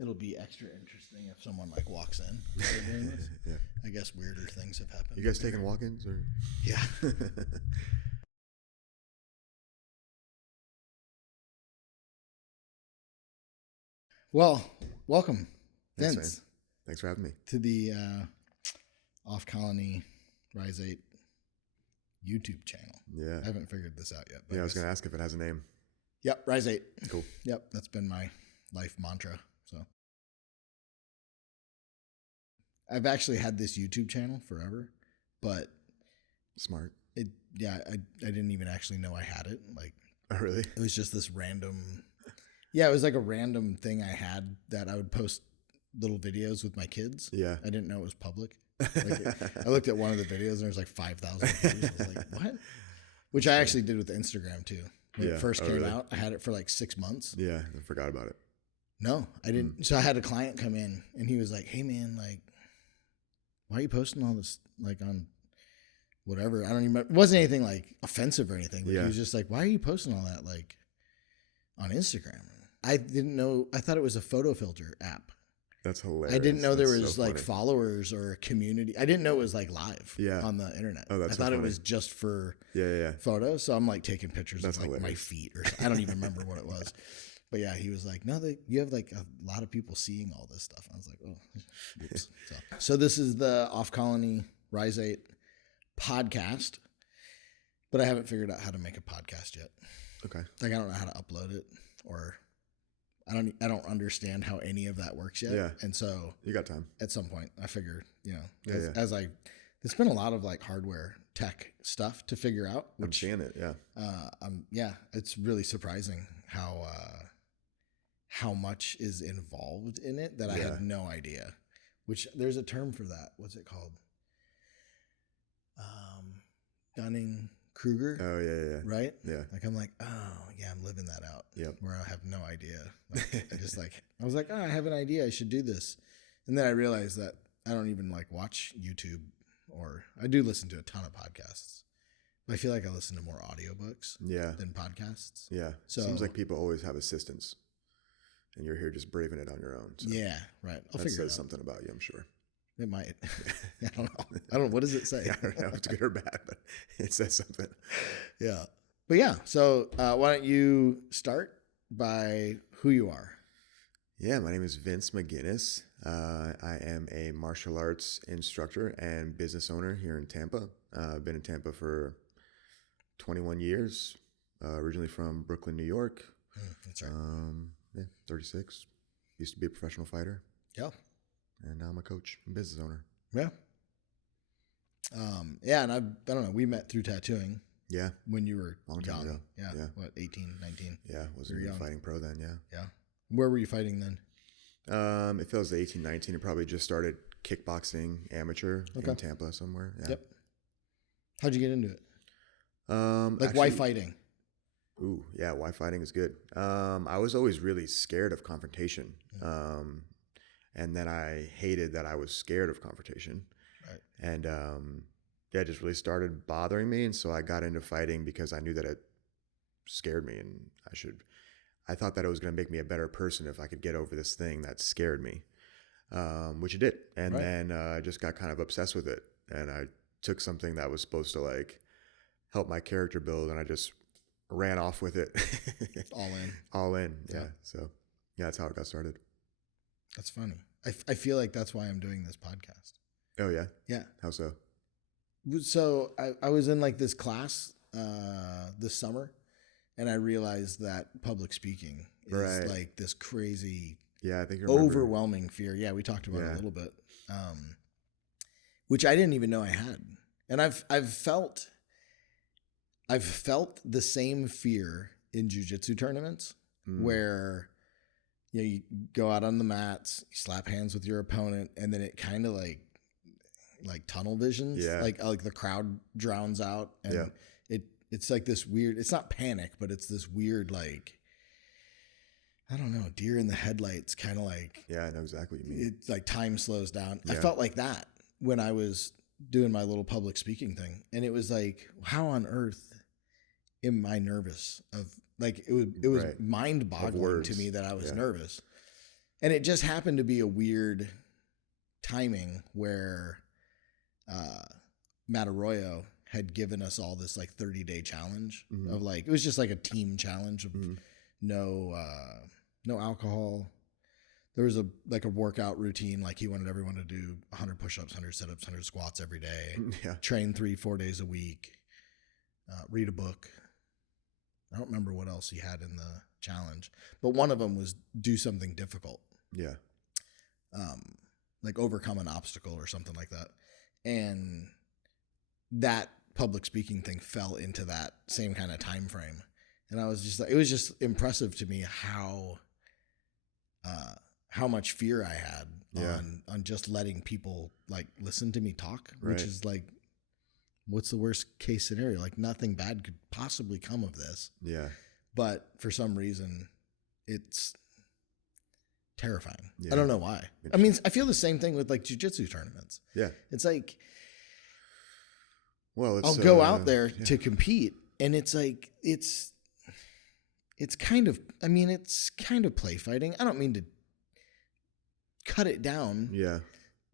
It'll be extra interesting if someone like walks in while we're doing this. Yeah. I guess weirder things have happened. You guys taking walk-ins or? Yeah. Well, welcome, Thanks, Vince, man. Thanks for having me. to the Off Colony Rise 8 YouTube channel. Yeah. I haven't figured this out yet. But Yeah, I was going to ask if it has a name. Yep, Rise 8. Cool. Yep, that's been my life mantra. So I've actually had this YouTube channel forever, but Smart. I didn't even actually know I had it. Like, Oh, really? it was just this random. Yeah, it was like a random thing I had that I would post little videos with my kids. Yeah. I didn't know it was public. Like, I looked at one of the videos and there was like 5,000 views. I was like, what? Which I actually did with Instagram too. When it first came really? out, I had it for like 6 months. Yeah, I forgot about it. No, I didn't. So I had a client come in and he was like, hey man, like, why are you posting all this like on whatever? I don't even, it wasn't anything like offensive or anything, but he was just like, why are you posting all that like on Instagram? I didn't know. I thought it was a photo filter app. That's hilarious. I didn't know there That's was so like funny. followers or a community. I didn't know it was like live on the internet. Oh, that's I so thought it funny. was just for Yeah. photos. So I'm like taking pictures That's of like my hilarious. feet or I don't even remember what it was. But yeah, he was like, no, you have like a lot of people seeing all this stuff. I was like, oh, oops. So this is the Off Colony Rise 8 podcast, but I haven't figured out how to make a podcast yet. Okay. Like, I don't know how to upload it, or I don't understand how any of that works yet. Yeah. And so You got time. at some point I figure, Yeah, there's been a lot of like hardware tech stuff to figure out, I'm seeing it. Yeah. it's really surprising how much is involved in it that I had no idea. Which there's a term for that. What's it called? Dunning-Kruger. Oh, yeah. Right? Yeah. Like, I'm like, oh yeah, I'm living that out. Yep. Where I have no idea. Like, I was like, oh, I have an idea. I should do this. And then I realized that I don't even like watch YouTube, or I do listen to a ton of podcasts. But I feel like I listen to more audiobooks than podcasts. Yeah. So Seems like people always have assistants and you're here just braving it on your own. So yeah, right. I'll that figure it says out. something about you, I'm sure. It might. I don't know. What does it say? Yeah, I don't know if it's good or bad, but it says something. Yeah. But yeah, so why don't you start by who you are? Yeah, my name is Vince McGuiness. I am a martial arts instructor and business owner here in Tampa. I've been in Tampa for 21 years, originally from Brooklyn, New York. That's right. 36. Used to be a professional fighter. Yeah. And now I'm a coach and business owner. Yeah. Yeah, and I don't know, we met through tattooing. Yeah. When you were Long time young. ago. Yeah. What, 18, 19? Yeah. Wasn't even fighting pro then. Yeah. Yeah. Where were you fighting then? If it was 18, 19, it probably just started kickboxing amateur in Tampa somewhere. Yeah. Yep. How'd you get into it? Actually, why fighting? Ooh, yeah. Why fighting is good. I was always really scared of confrontation. And then I hated that I was scared of confrontation. Right. And, it just really started bothering me. And so I got into fighting because I knew that it scared me, and I thought that it was going to make me a better person if I could get over this thing that scared me, which it did. And then I just got kind of obsessed with it. And I took something that was supposed to like help my character build, and I just ran off with it. All in. Yeah. So yeah, that's how it got started. That's funny. I feel like that's why I'm doing this podcast. Oh yeah. Yeah. How so? So I was in like this class this summer, and I realized that public speaking is like this crazy, I think overwhelming fear. Yeah, we talked about it a little bit, which I didn't even know I had, and I've felt the same fear in jiu-jitsu tournaments where you go out on the mats, you slap hands with your opponent, and then it kind of like tunnel visions, like the crowd drowns out, and it's like this weird, it's not panic, but it's this weird, like, I don't know, deer in the headlights, kind of like, I know exactly what you mean. It's like time slows down. I felt like that when I was doing my little public speaking thing, and it was like, how on earth am I nervous of, like, it was mind boggling to me that I was nervous. And it just happened to be a weird timing where Matt Arroyo had given us all this like 30-day challenge of like, it was just like a team challenge of no alcohol. There was a workout routine. Like he wanted everyone to do 100 push-ups, 100 sit-ups, 100 squats every day, train 3-4 days a week, read a book. I don't remember what else he had in the challenge, but one of them was do something difficult. Yeah. Like overcome an obstacle or something like that. And that public speaking thing fell into that same kind of time frame. And I was just like, it was just impressive to me how much fear I had on just letting people like listen to me talk, which is like, what's the worst case scenario? Like nothing bad could possibly come of this. Yeah. But for some reason it's terrifying. I don't know why. I mean, I feel the same thing with like jiu-jitsu tournaments. Yeah. It's like, well, I'll go out there to compete and it's like, it's kind of, I mean, it's kind of play fighting. I don't mean to cut it down. Yeah.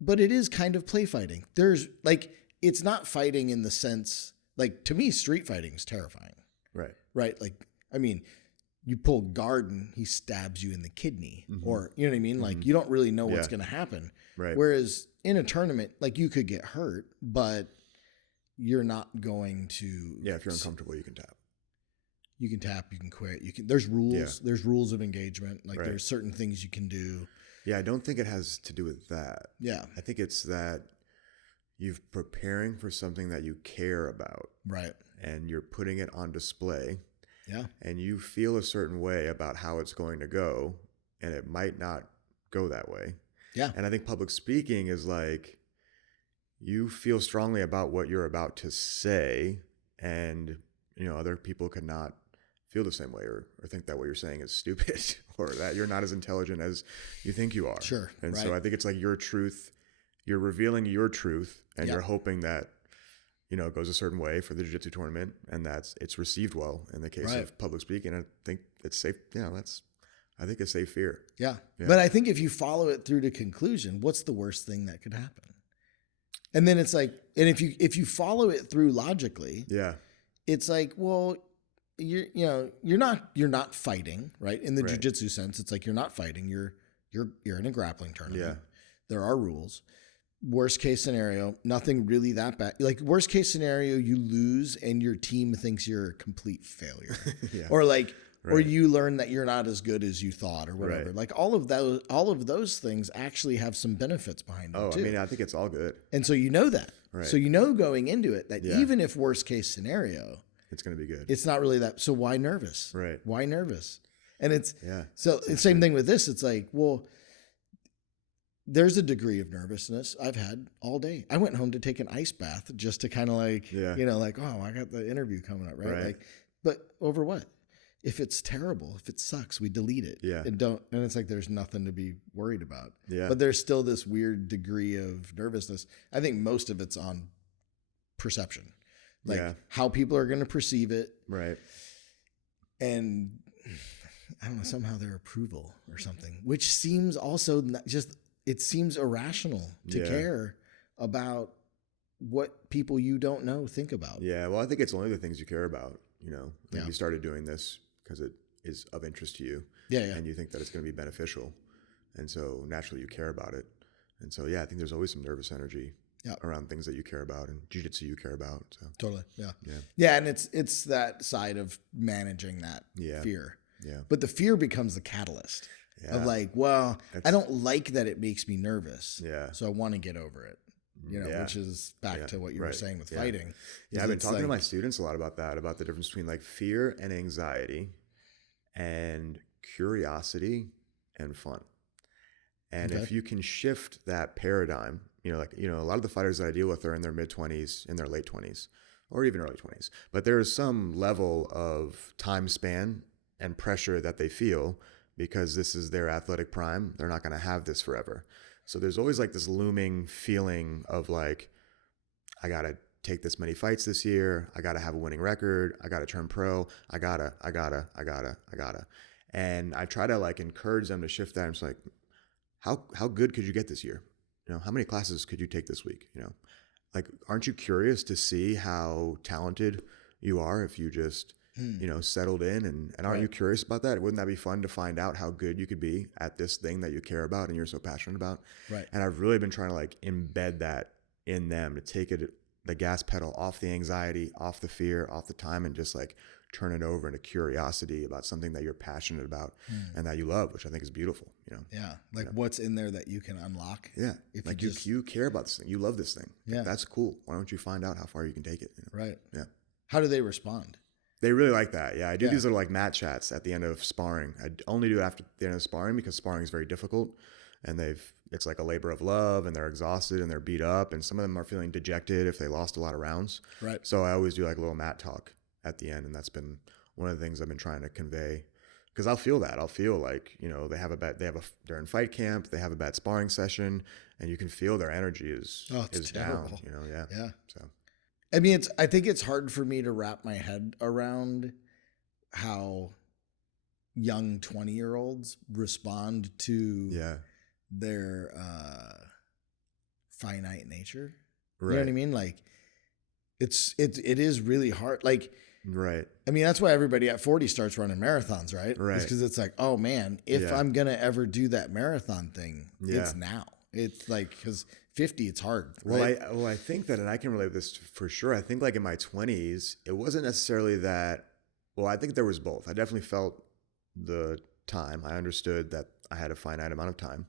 But it is kind of play fighting. There's like, it's not fighting in the sense, like to me, street fighting is terrifying. Right. Right. Like, I mean, you pull guard and he stabs you in the kidney or, you know what I mean? Like you don't really know what's going to happen. Right. Whereas in a tournament, like you could get hurt, but you're not going to. Yeah. If you're uncomfortable, you can tap. You can tap, you can quit. There's rules. Yeah. There's rules of engagement. Like there's certain things you can do. Yeah. I don't think it has to do with that. Yeah. I think it's that you're preparing for something that you care about. Right. And you're putting it on display. Yeah. And you feel a certain way about how it's going to go, and it might not go that way. Yeah. And I think public speaking is like, you feel strongly about what you're about to say, and, you know, other people could not feel the same way or think that what you're saying is stupid or that you're not as intelligent as you think you are. Sure. And so I think it's like your truth, you're revealing your truth, and you're hoping that, you know, it goes a certain way for the jiu-jitsu tournament, and it's received well in the case of public speaking. I think it's safe. Yeah, I think it's safe fear. Yeah. But I think if you follow it through to conclusion, what's the worst thing that could happen? And then it's like, and if you follow it through logically, it's like, well, you're not fighting, right? In the jiu-jitsu sense, it's like you're not fighting. You're in a grappling tournament. Yeah. There are rules. Worst case scenario, nothing really that bad. Like worst case scenario, you lose and your team thinks you're a complete failure, or like, or you learn that you're not as good as you thought, or whatever. Like all of those things actually have some benefits behind them too. I mean, I think it's all good. And so you know that. Right. So you know going into it that even if worst case scenario, it's going to be good. It's not really that. So why nervous? Right. Why nervous? And it's so the same thing with this. It's like, well, there's a degree of nervousness I've had all day. I went home to take an ice bath just to kind of like, you know, like, oh, I got the interview coming up, right? Like, but over what? If it's terrible, if it sucks, we delete it. Yeah. And it's like, there's nothing to be worried about. Yeah. But there's still this weird degree of nervousness. I think most of it's on perception, like how people are going to perceive it. Right. And I don't know, somehow their approval or something, which seems also it seems irrational to care about what people you don't know think about. Yeah. Well, I think it's only the things you care about, you know, when you started doing this because it is of interest to you. Yeah. And you think that it's going to be beneficial. And so naturally you care about it. And so, I think there's always some nervous energy around things that you care about and jiu-jitsu you care about. So totally. Yeah. Yeah. Yeah. And it's that side of managing that fear. Yeah. But the fear becomes the catalyst. Of like, well, I don't like that it makes me nervous. Yeah. So I want to get over it. You know, which is back to what you were saying with fighting. Yeah, I've been talking to my students a lot about that, about the difference between like fear and anxiety and curiosity and fun. And if you can shift that paradigm, you know, like, you know, a lot of the fighters that I deal with are in their mid-20s, in their late 20s, or even early 20s. But there is some level of time span and pressure that they feel because this is their athletic prime. They're not going to have this forever. So there's always like this looming feeling of like, I got to take this many fights this year. I got to have a winning record. I got to turn pro. I gotta. And I try to like encourage them to shift that. I'm just like, how good could you get this year? How many classes could you take this week? Like, aren't you curious to see how talented you are if you just, settled in and aren't you curious about that? Wouldn't that be fun to find out how good you could be at this thing that you care about and you're so passionate about? Right. And I've really been trying to like embed that in them, to take the gas pedal off the anxiety, off the fear, off the time, and just like turn it over into curiosity about something that you're passionate about and that you love, which I think is beautiful. Yeah. Like what's in there that you can unlock. Yeah. If like you care about this thing. You love this thing. Yeah. Like, that's cool. Why don't you find out how far you can take it? Right. Yeah. How do they respond? They really like that. Yeah. I do these little like mat chats at the end of sparring. I only do it after the end of sparring because sparring is very difficult and it's like a labor of love and they're exhausted and they're beat up and some of them are feeling dejected if they lost a lot of rounds. Right. So I always do like a little mat talk at the end. And that's been one of the things I've been trying to convey, because I'll feel that. I'll feel like, they're in fight camp, they have a bad sparring session, and you can feel their energy is down, Yeah. Yeah. So, I mean, I think it's hard for me to wrap my head around how young 20-year-olds respond to their finite nature. right. You know what I mean? Like it is really hard. Like, right. I mean, that's why everybody at 40 starts running marathons, right? Right. Because it's like, oh man, if I'm going to ever do that marathon thing, it's now. It's like, because 50, it's hard. Right? Well, I think that, and I can relate this for sure. I think like in my 20s, it wasn't necessarily that, well, I think there was both. I definitely felt the time. I understood that I had a finite amount of time.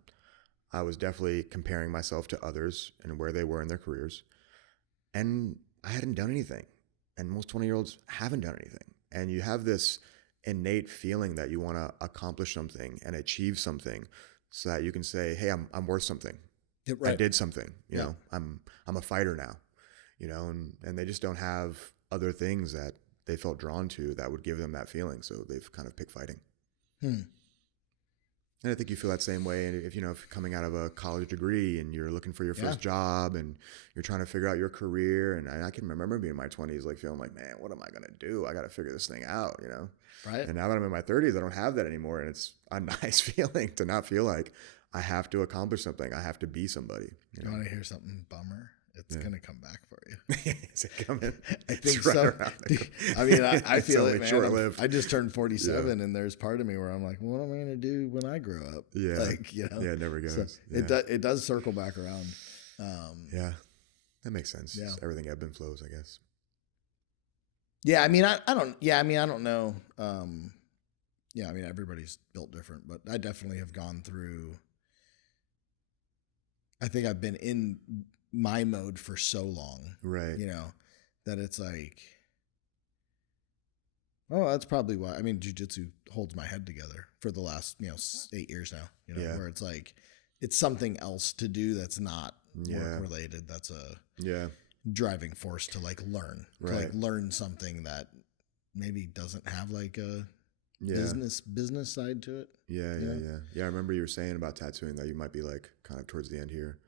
I was definitely comparing myself to others and where they were in their careers. And I hadn't done anything. And most 20-year-olds haven't done anything. And you have this innate feeling that you want to accomplish something and achieve something so that you can say, hey, I'm worth something. Right. I did something, you know, I'm a fighter now, and they just don't have other things that they felt drawn to that would give them that feeling. So they've kind of picked fighting. And I think you feel that same way. And if you're coming out of a college degree and you're looking for your first job and you're trying to figure out your career. And I can remember being in my 20s, like feeling like, man, what am I going to do? I got to figure this thing out, Right. And now that I'm in my 30s, I don't have that anymore. And it's a nice feeling to not feel like I have to accomplish something. I have to be somebody. You want to hear something bummer? It's going to come back for you. Is it coming? I think so. I mean, I feel it, man. Short-lived. I just turned 47 and there's part of me where I'm like, well, what am I going to do when I grow up? Yeah. Like, Yeah, it never goes. So it does circle back around. Yeah. That makes sense. Yeah. Everything ebb and flows, I guess. Yeah. I mean, I don't know. I mean, everybody's built different, but I definitely have gone through, I think I've been in my mode for so long, right? That it's like, oh, that's probably why. I mean, jiu-jitsu holds my head together for the last 8 years now. Where it's like it's something else to do that's not work related. That's a driving force to like learn, to like learn something that maybe doesn't have like a business side to it. Yeah. I remember you were saying about tattooing that you might be like kind of towards the end here.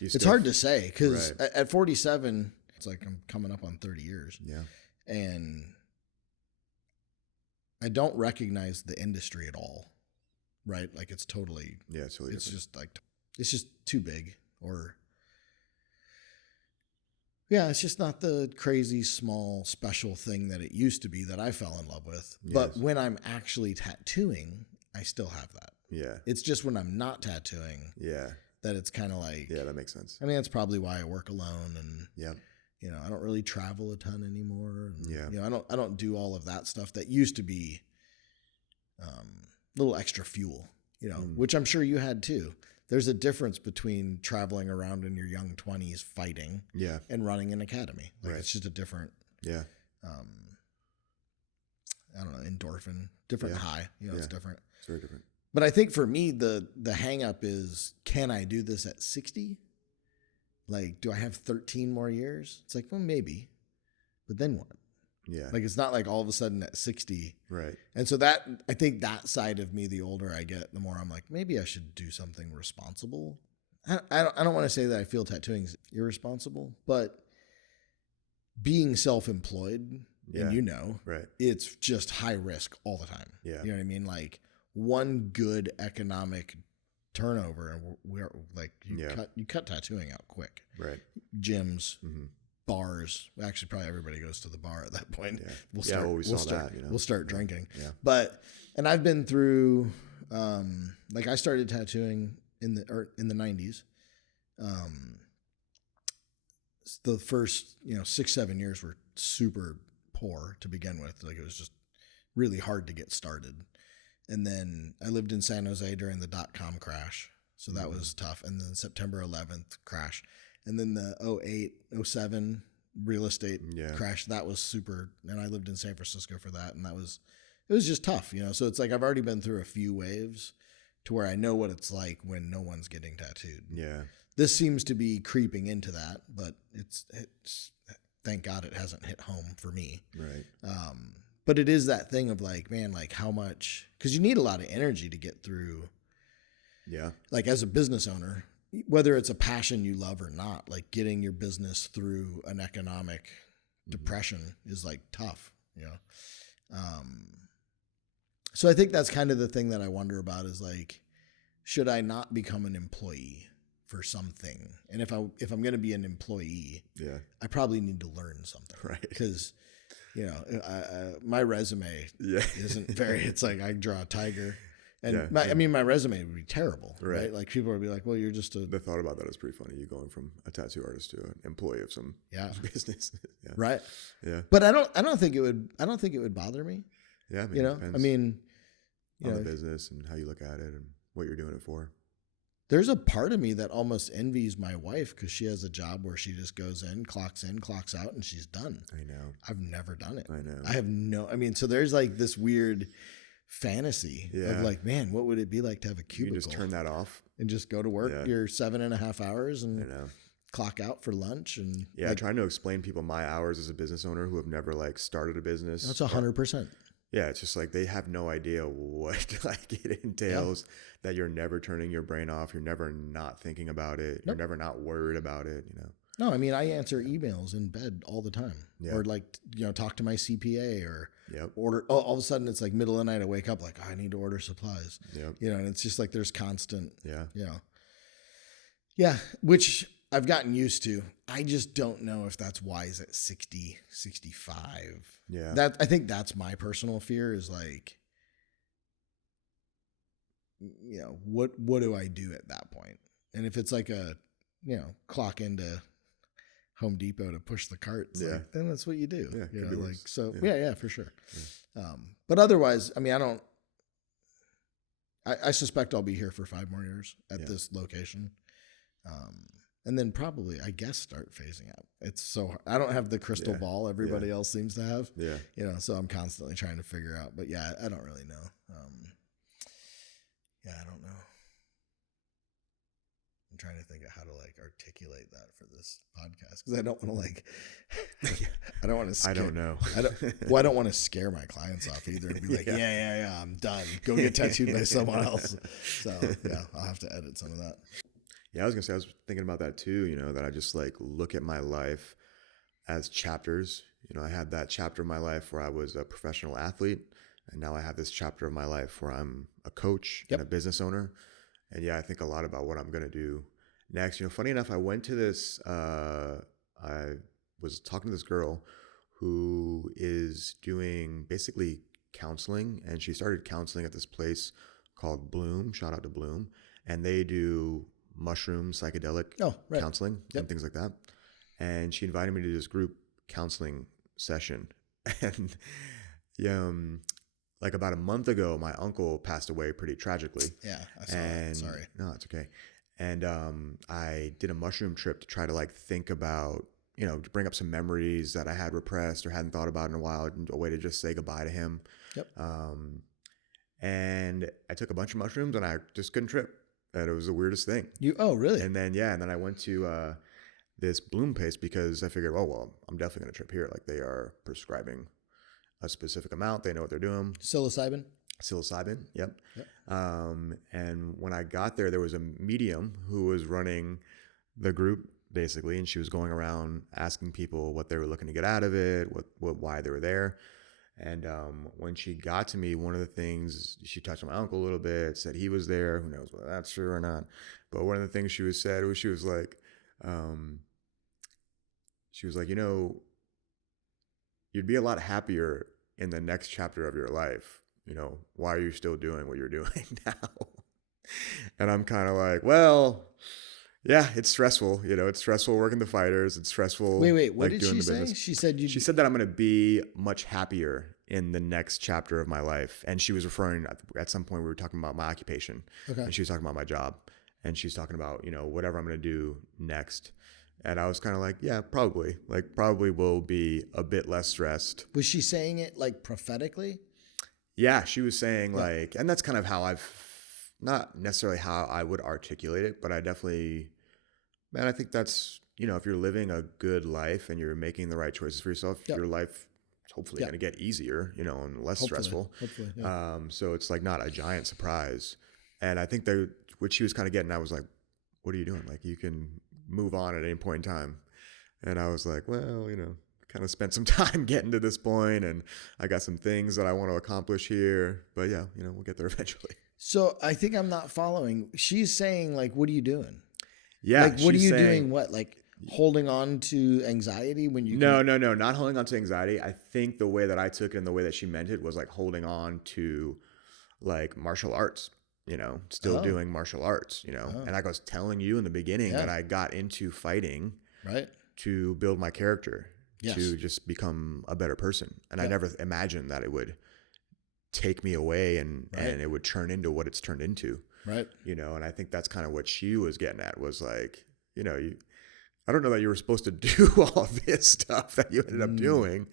It's hard to say because at 47, it's like I'm coming up on 30 years. Yeah. And I don't recognize the industry at all, right? Like it's totally, it's different. Just like, it's just too big it's just not the crazy small special thing that it used to be that I fell in love with. Yes. But when I'm actually tattooing, I still have that. Yeah. It's just when I'm not tattooing. Yeah. That it's kind of like, that makes sense. I mean, that's probably why I work alone and, I don't really travel a ton anymore. And, I don't do all of that stuff that used to be a little extra fuel, which I'm sure you had too. There's a difference between traveling around in your young 20s fighting and running an academy. Like it's just a different, I don't know, endorphin, different high, it's different. It's very different. But I think for me, the hang up is, can I do this at 60? Like, do I have 13 more years? It's like, well, maybe, but then what? Yeah. Like, it's not like all of a sudden at 60. Right. And so I think that side of me, the older I get, the more I'm like, maybe I should do something responsible. I don't want to say that I feel tattooing is irresponsible, but being self-employed, and it's just high risk all the time. Yeah. You know what I mean? Like, one good economic turnover, and we're like, you cut tattooing out quick. Right. Gyms, bars. Actually, probably everybody goes to the bar at that point. Yeah. We'll start drinking. Yeah. And I've been through, like I started tattooing in the 90s. The first, 6-7 years were super poor to begin with. Like it was just really hard to get started. And then I lived in San Jose during the .com crash. So that was tough. And then September 11th crash. And then the 08, 07 real estate crash. That was super. And I lived in San Francisco for that. And it was just tough, So it's like I've already been through a few waves to where I know what it's like when no one's getting tattooed. Yeah. This seems to be creeping into that, but it's thank God it hasn't hit home for me. Right. But it is that thing of like, man, like how much, because you need a lot of energy to get through. Yeah. Like as a business owner, whether it's a passion you love or not, like getting your business through an economic depression is like tough, So I think that's kind of the thing that I wonder about is like, should I not become an employee for something? And if I'm going to be an employee, I probably need to learn something, right? Because my resume isn't very. It's like I draw a tiger, and my resume would be terrible, right? Like people would be like, "Well, you're just a." The thought about that is pretty funny. You going from a tattoo artist to an employee of some business, right? Yeah, but I don't think it would bother me. Yeah, I mean, on the business and how you look at it and what you're doing it for. There's a part of me that almost envies my wife because she has a job where she just goes in, clocks out, and she's done. I know. I've never done it. I know. So there's like this weird fantasy of like, man, what would it be like to have a cubicle? You just turn that off and just go to work your 7.5 hours and clock out for lunch. And trying to explain people my hours as a business owner who have never like started a business. That's 100%. Yeah, it's just like they have no idea what like it entails, that you're never turning your brain off. You're never not thinking about it. You're never not worried about it, No, I mean, I answer emails in bed all the time. Or like, talk to my CPA or order. All of a sudden it's like middle of the night. I wake up like, I need to order supplies. And it's just like there's constant, which I've gotten used to. I just don't know if that's wise at 60, 65. Yeah. I think that's my personal fear is like, what do I do at that point? And if it's like a, clock into Home Depot to push the carts, like, then that's what you do. Yeah, for sure. Yeah. But otherwise, I mean, I suspect I'll be here for 5 more years at this location. And then probably, I guess, start phasing out. It's so I don't have the crystal ball everybody else seems to have. Yeah. So I'm constantly trying to figure out. But I don't really know. I don't know. I'm trying to think of how to like articulate that for this podcast because I don't want to like. I don't want to. I don't know. I don't want to scare my clients off either. And be like, I'm done. Go get tattooed by someone else. So I'll have to edit some of that. Yeah, I was thinking about that too, that I just like look at my life as chapters. I had that chapter of my life where I was a professional athlete, and now I have this chapter of my life where I'm a coach and a business owner. And I think a lot about what I'm going to do next. Funny enough, I went to this, I was talking to this girl who is doing basically counseling, and she started counseling at this place called Bloom, shout out to Bloom, and they do mushroom psychedelic counseling and things like that. And she invited me to this group counseling session. And like about a month ago, my uncle passed away pretty tragically. Yeah, I saw that. Sorry. No, it's okay. And I did a mushroom trip to try to like think about, to bring up some memories that I had repressed or hadn't thought about in a while, a way to just say goodbye to him. Yep. And I took a bunch of mushrooms and I just couldn't trip. And it was the weirdest thing. Oh, really? And then I went to this Bloom place because I figured, oh, well, I'm definitely going to trip here. Like they are prescribing a specific amount. They know what they're doing. Psilocybin, yep. And when I got there was a medium who was running the group basically, and she was going around asking people what they were looking to get out of it, why they were there. And when she got to me, one of the things, she touched on my uncle a little bit, said he was there. Who knows whether that's true or not. But one of the things she said was, she was like, you know, you'd be a lot happier in the next chapter of your life. You know, why are you still doing what you're doing now? And I'm kind of like, well, yeah, it's stressful. You know, it's stressful working the fighters. It's stressful. Wait, what like, did doing she the say? business. She said She said that I'm going to be much happier in the next chapter of my life. And she was referring, at some point we were talking about my occupation. Okay. And she was talking about my job. And she's talking about, you know, whatever I'm going to do next. And I was kind of like, yeah, probably. Like, probably will be a bit less stressed. Was she saying it like prophetically? Yeah, she was saying like, and that's kind of how not necessarily how I would articulate it, but I definitely, man, I think that's, you know, if you're living a good life and you're making the right choices for yourself, your life is hopefully going to get easier, you know, and less stressful. Hopefully, so it's like not a giant surprise. And I think that what she was kind of getting, I was like, what are you doing? Like, you can move on at any point in time. And I was like, well, you know, kind of spent some time getting to this point, and I got some things that I want to accomplish here, but yeah, you know, we'll get there eventually. So I think I'm not following. She's saying like, what are you doing? Yeah. Like, what are you doing? What, like holding on to anxiety when you No, not holding on to anxiety. I think the way that I took it and the way that she meant it was like holding on to like martial arts, you know, still doing martial arts, you know. And like I was telling you in the beginning that I got into fighting to build my character, to just become a better person. And I never imagined that it would take me away and it would turn into what it's turned into. Right. You know, and I think that's kind of what she was getting at, was like, you know, I don't know that you were supposed to do all this stuff that you ended up doing,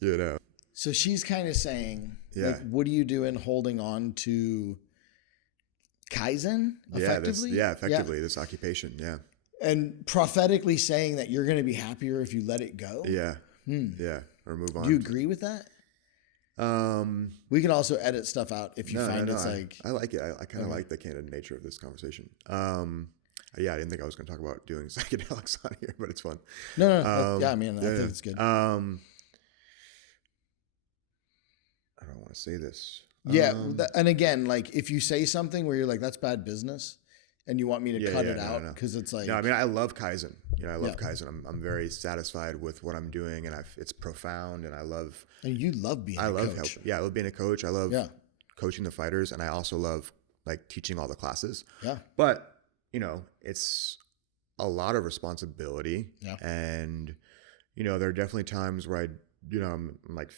you know. So she's kind of saying, like, what are you doing holding on to Kaizen effectively? Effectively, this occupation, And prophetically saying that you're going to be happier if you let it go? Yeah, or move on. Do you agree with that? We can also edit stuff out if you find it's like... I like it. I kind of like the candid nature of this conversation. Yeah, I didn't think I was going to talk about doing psychedelics on here, but it's fun. No. Yeah, I mean, I think it's good. I don't want to say this. Yeah, and again, like if you say something where you're like, that's bad business, and you want me to cut it out, because it's like... No, I mean, I love Kaizen. You know, I love Kaizen. I'm very satisfied with what I'm doing, and it's profound, and I love... And you love being a coach. I love being a coach. I love coaching the fighters, and I also love like teaching all the classes. Yeah. But, you know, it's a lot of responsibility. Yeah. And, you know, there are definitely times where I'm like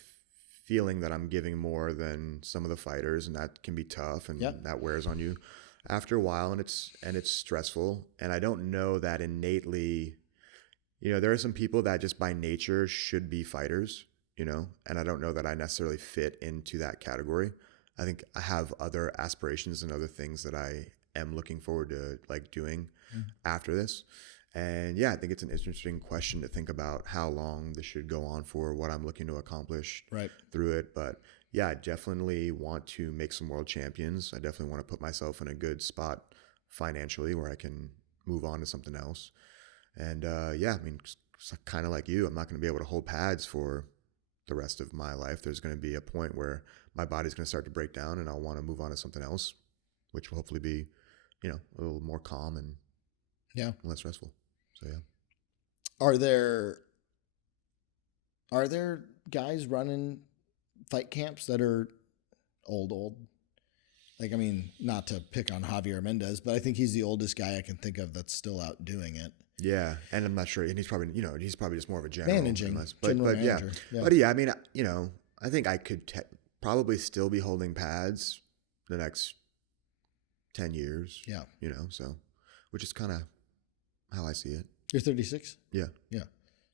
feeling that I'm giving more than some of the fighters, and that can be tough, and that wears on you after a while, and it's stressful. And I don't know that innately, you know, there are some people that just by nature should be fighters, you know, and I don't know that I necessarily fit into that category. I think I have other aspirations and other things that I am looking forward to like doing after this. And yeah, I think it's an interesting question to think about how long this should go on for, what I'm looking to accomplish through it. But yeah, I definitely want to make some world champions. I definitely want to put myself in a good spot financially where I can move on to something else. And yeah, I mean, kind of like you, I'm not going to be able to hold pads for the rest of my life. There's going to be a point where my body's going to start to break down, and I'll want to move on to something else, which will hopefully be, you know, a little more calm and less stressful. So yeah. Are there guys running fight camps that are old? Like, I mean, not to pick on Javier Mendez, but I think he's the oldest guy I can think of that's still out doing it. Yeah, and I'm not sure, and he's probably just more of a general. Managing, but manager. But yeah, I mean, you know, I think I could probably still be holding pads the next 10 years. Yeah. You know, so, which is kind of how I see it. You're 36? Yeah. Yeah.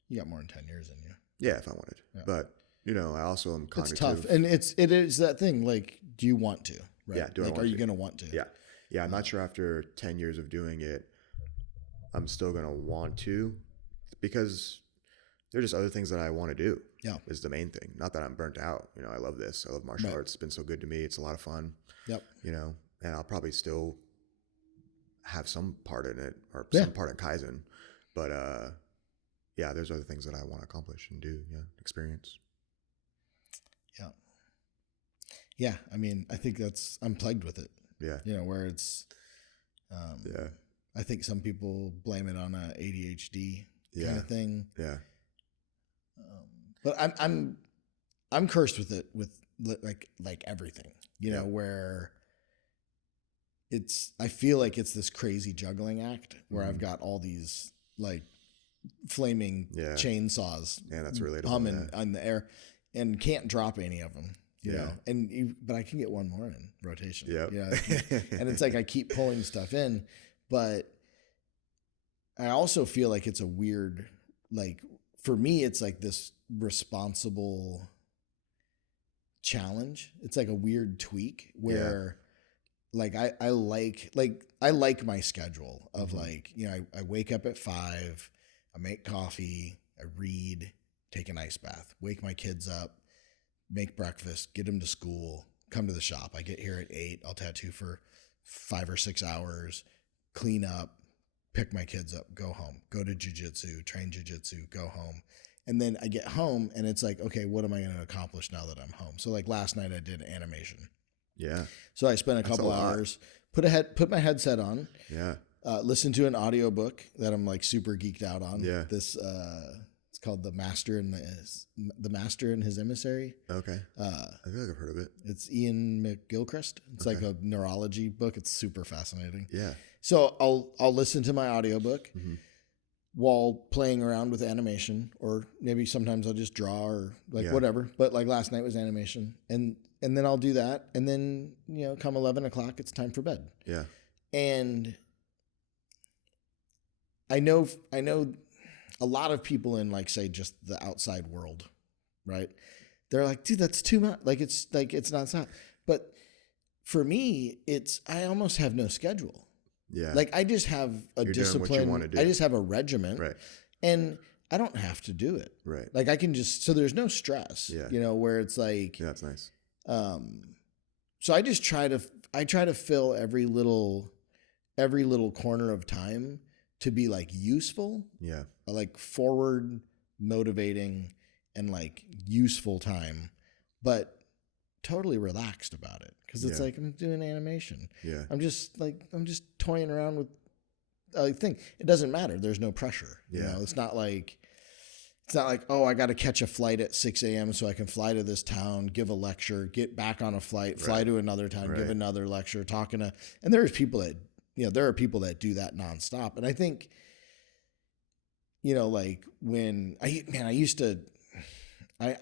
You got more than 10 years in you. Yeah, if I wanted. Yeah. But, you know, I also am cognitive. It's tough. And it is that thing, like, do you want to? Right? Yeah, do I want to? Are you going to want to? Yeah. Yeah, I'm not sure after 10 years of doing it, I'm still going to want to, because there are just other things that I want to do. Yeah. Is the main thing. Not that I'm burnt out. You know, I love this. I love martial arts. It's been so good to me. It's a lot of fun. Yep. You know, and I'll probably still have some part in it, or some part in Kaizen. But yeah, there's other things that I want to accomplish and do. Yeah. Experience. Yeah. Yeah. I mean, I think I'm plagued with it, Yeah. where it's, I think some people blame it on a ADHD kind of thing. Yeah. But I'm cursed with it, with like everything, where I feel like it's this crazy juggling act where I've got all these like flaming chainsaws, that's relatable, humming on the air, and can't drop any of them, know. But I can get one more in rotation. And it's like I keep pulling stuff in, but I also feel like it's a weird, like for me, it's like this responsible challenge. It's like a weird tweak where like I like my schedule of like, I wake up at 5, I make coffee, I read, take an ice bath, wake my kids up, make breakfast, get them to school, come to the shop. I get here at 8, I'll tattoo for 5 or 6 hours, clean up, pick my kids up, go home, go to jiu-jitsu, train jiu-jitsu, go home. And then I get home and it's like, okay, what am I going to accomplish now that I'm home? So like last night I did animation. Yeah. So I spent a couple hours, put my headset on. Yeah. Listen to an audiobook that I'm like super geeked out on. Yeah. This it's called The Master and His Emissary. Okay. I feel like I've heard of it. It's Ian McGilchrist. It's like a neurology book. It's super fascinating. Yeah. So I'll listen to my audiobook while playing around with animation, or maybe sometimes I'll just draw or like whatever. But like last night was animation, and then I'll do that, and then come 11 o'clock, it's time for bed. Yeah. And I know a lot of people in like say just the outside world, right? They're like, dude, that's too much. Like it's not. But for me, I almost have no schedule. Yeah. Like I just have a discipline. I just have a regiment. Right. And I don't have to do it. Right. Like I can so there's no stress. Yeah. Where it's like, yeah, that's nice. So I just try to fill every little corner of time to be like useful. Yeah. Like forward, motivating, and like useful time, but totally relaxed about it. Cause it's like, I'm doing animation. Yeah. I'm just toying around with a thing. It doesn't matter. There's no pressure. Yeah. It's not like, oh, I got to catch a flight at 6 a.m. so I can fly to this town, give a lecture, get back on a flight, fly to another town, give another lecture, and there are people that do that nonstop. And I think, like when I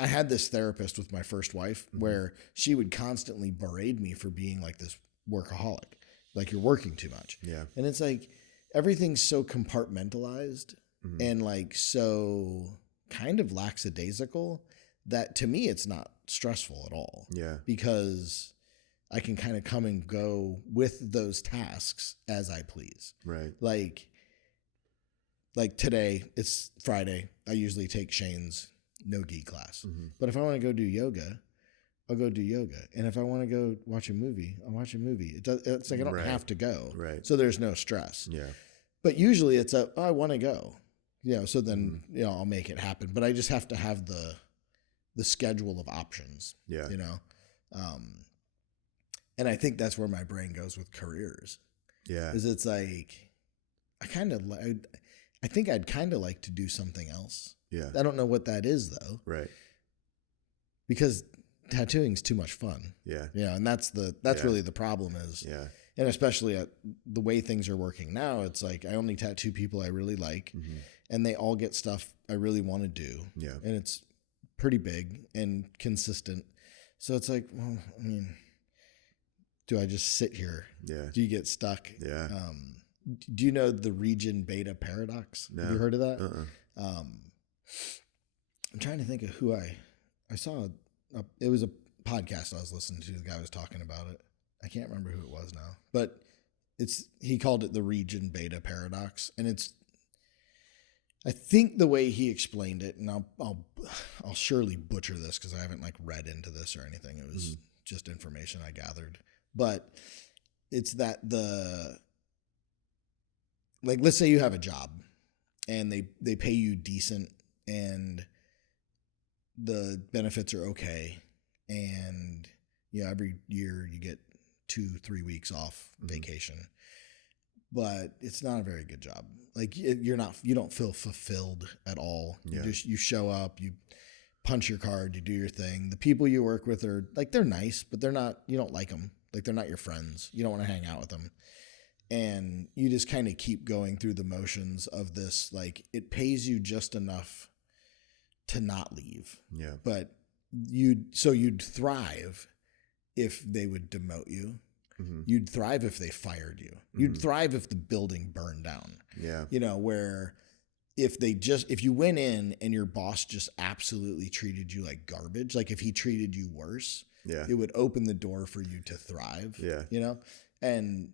had this therapist with my first wife where she would constantly berate me for being like this workaholic, like you're working too much. Yeah. And it's like, everything's so compartmentalized and like, so kind of lackadaisical that to me, it's not stressful at all. Yeah. Because I can kind of come and go with those tasks as I please. Right. Like today, it's Friday. I usually take Shane's no-gi class. But if I want to go do yoga, I'll go do yoga. And if I want to go watch a movie, I'll watch a movie. It's like I don't have to go. Right. So there's no stress. Yeah. But usually it's I want to go. So then, I'll make it happen. But I just have to have the schedule of options. Yeah. And I think that's where my brain goes with careers. Yeah. Is it's like, I think I'd kind of like to do something else. Yeah. I don't know what that is though. Right. Because tattooing's too much fun. Yeah. And that's really the problem is. Yeah. And especially at the way things are working now, it's like I only tattoo people I really like, and they all get stuff I really want to do. Yeah. And it's pretty big and consistent. So it's like, well, I mean, do I just sit here? Yeah. Do you get stuck? Yeah. Do you know the region beta paradox? No. Have you heard of that? I'm trying to think of who I saw. It was a podcast I was listening to. The guy was talking about it. I can't remember who it was now, but he called it the region beta paradox, and I think the way he explained it, and I'll surely butcher this because I haven't like read into this or anything. It was just information I gathered, but it's that let's say you have a job and they pay you decent and the benefits are okay and every year you get 2-3 weeks off vacation, but it's not a very good job. Like you don't feel fulfilled at all. You show up, you punch your card, you do your thing. The people you work with are like, they're nice, but they're not, you don't like them. Like they're not your friends. You don't want to hang out with them. And you just kind of keep going through the motions of this. Like it pays you just enough to not leave. Yeah. But you'd thrive if they would demote you. You'd thrive if they fired you. You'd thrive if the building burned down. Yeah. Where if you went in and your boss just absolutely treated you like garbage, like if he treated you worse, it would open the door for you to thrive. Yeah. And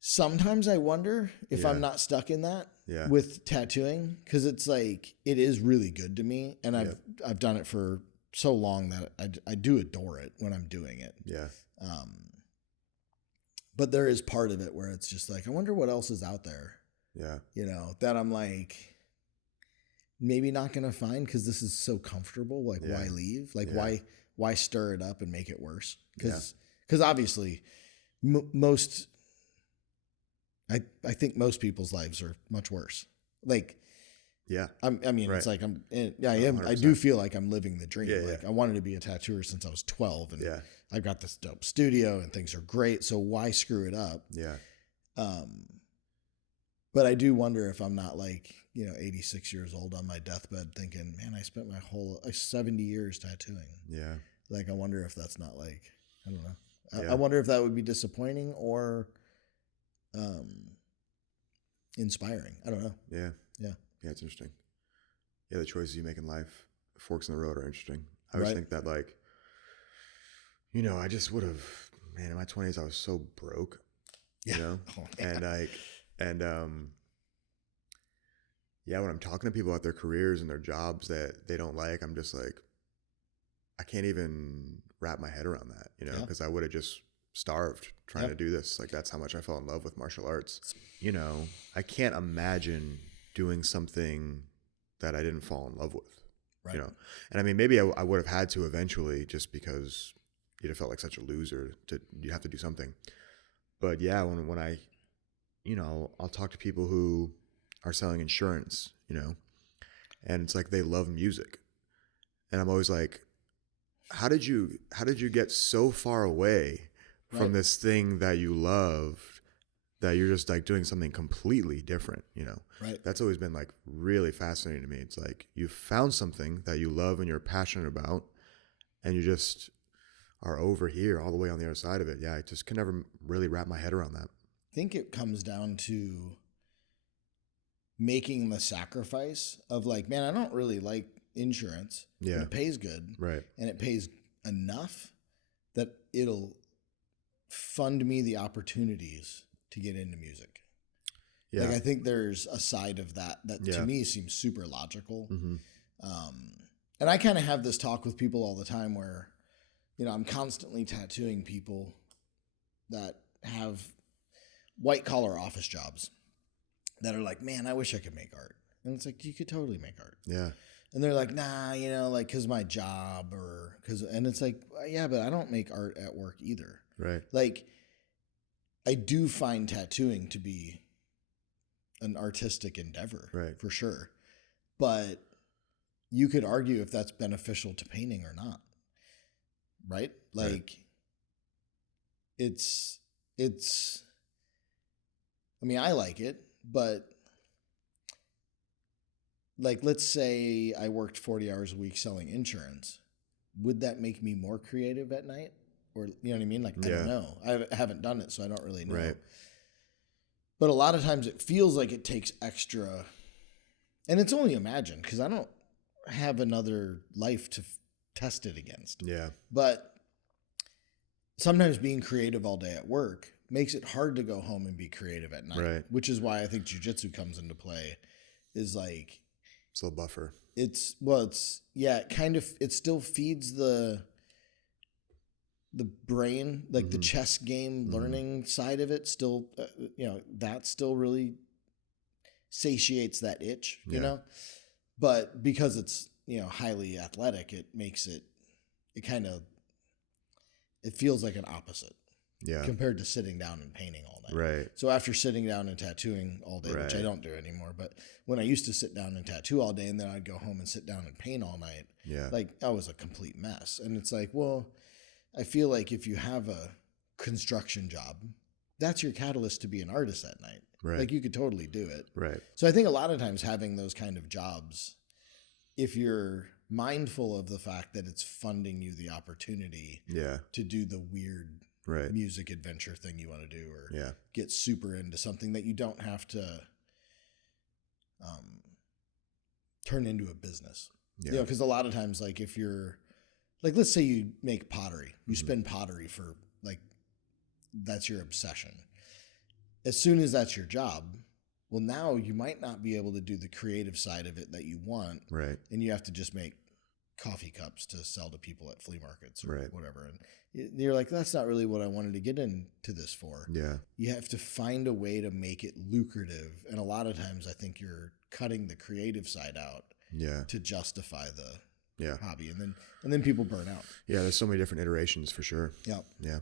sometimes I wonder if I'm not stuck in that with tattooing, because it's like, it is really good to me. And I've done it for so long that I do adore it when I'm doing it. Yeah. But there is part of it where it's just like, I wonder what else is out there. Yeah. That I'm like, maybe not going to find, because this is so comfortable. Like, why leave? Like, why stir it up and make it worse? Because obviously I think most people's lives are much worse. Like, it's like I do feel like I'm living the dream. I wanted to be a tattooer since I was 12, and I've got this dope studio and things are great. So why screw it up? Yeah. But I do wonder if I'm not like, 86 years old on my deathbed thinking, man, I spent my whole 70 years tattooing. Yeah. Like, I wonder if that's not like, I don't know. I wonder if that would be disappointing or inspiring. I don't know. Yeah. Yeah. Yeah, it's interesting. Yeah, the choices you make in life, forks in the road, are interesting. I always think that, like, I just would have, man, in my 20s, I was so broke, when I'm talking to people about their careers and their jobs that they don't like, I'm just like, I can't even wrap my head around that, because I would have just starved trying to do this. Like, that's how much I fell in love with martial arts. I can't imagine doing something that I didn't fall in love with, and I mean, maybe I would have had to eventually, just because you'd have felt like such a loser you have to do something. But when I, I'll talk to people who are selling insurance, and it's like, they love music. And I'm always like, how did you get so far away from this thing that you loved, that you're just like doing something completely different, Right. That's always been like really fascinating to me. It's like, you found something that you love and you're passionate about, and you just are over here all the way on the other side of it. Yeah, I just can never really wrap my head around that. I think it comes down to making the sacrifice of like, man, I don't really like insurance. Yeah. It pays good. Right. And it pays enough that it'll fund me the opportunities to get into music. Yeah. Like, I think there's a side of that to me seems super logical. Mm-hmm. And I kind of have this talk with people all the time where, I'm constantly tattooing people that have white collar office jobs that are like, man, I wish I could make art. And it's like, you could totally make art. Yeah. And they're like, nah, like, cause my job and it's like, yeah, but I don't make art at work either. Right. Like, I do find tattooing to be an artistic endeavor, right, for sure. But you could argue if that's beneficial to painting or not. Right? Like, it's I mean, I like it, but like, let's say I worked 40 hours a week selling insurance. Would that make me more creative at night? Or, you know what I mean? Like, I don't know. I haven't done it, so I don't really know. Right. But a lot of times it feels like it takes extra, and it's only imagined because I don't have another life to test it against. Yeah. But sometimes being creative all day at work makes it hard to go home and be creative at night, right, which is why I think jiu-jitsu comes into play. Is like, it's a little buffer. It still feeds the brain, like, mm-hmm, the chess game, mm-hmm, learning side of it still, that still really satiates that itch, but because it's, highly athletic, it makes it kind of, it feels like an opposite. Yeah. Compared to sitting down and painting all night. Right. So after sitting down and tattooing all day, which I don't do anymore, but when I used to sit down and tattoo all day and then I'd go home and sit down and paint all night, like I was a complete mess. And it's like, well, I feel like if you have a construction job, that's your catalyst to be an artist at night. Right. Like you could totally do it. Right. So I think a lot of times having those kind of jobs, if you're mindful of the fact that it's funding you the opportunity to do the weird music adventure thing you want to do, or get super into something that you don't have to turn into a business. You know, because a lot of times, like if you're like, let's say you make pottery, you spin pottery for like, that's your obsession. As soon as that's your job, well, now you might not be able to do the creative side of it that you want. Right. And you have to just make coffee cups to sell to people at flea markets or whatever. And you're like, that's not really what I wanted to get into this for. Yeah. You have to find a way to make it lucrative. And a lot of times I think you're cutting the creative side out to justify the hobby. And then people burn out. Yeah. There's so many different iterations for sure. Yeah. Yeah.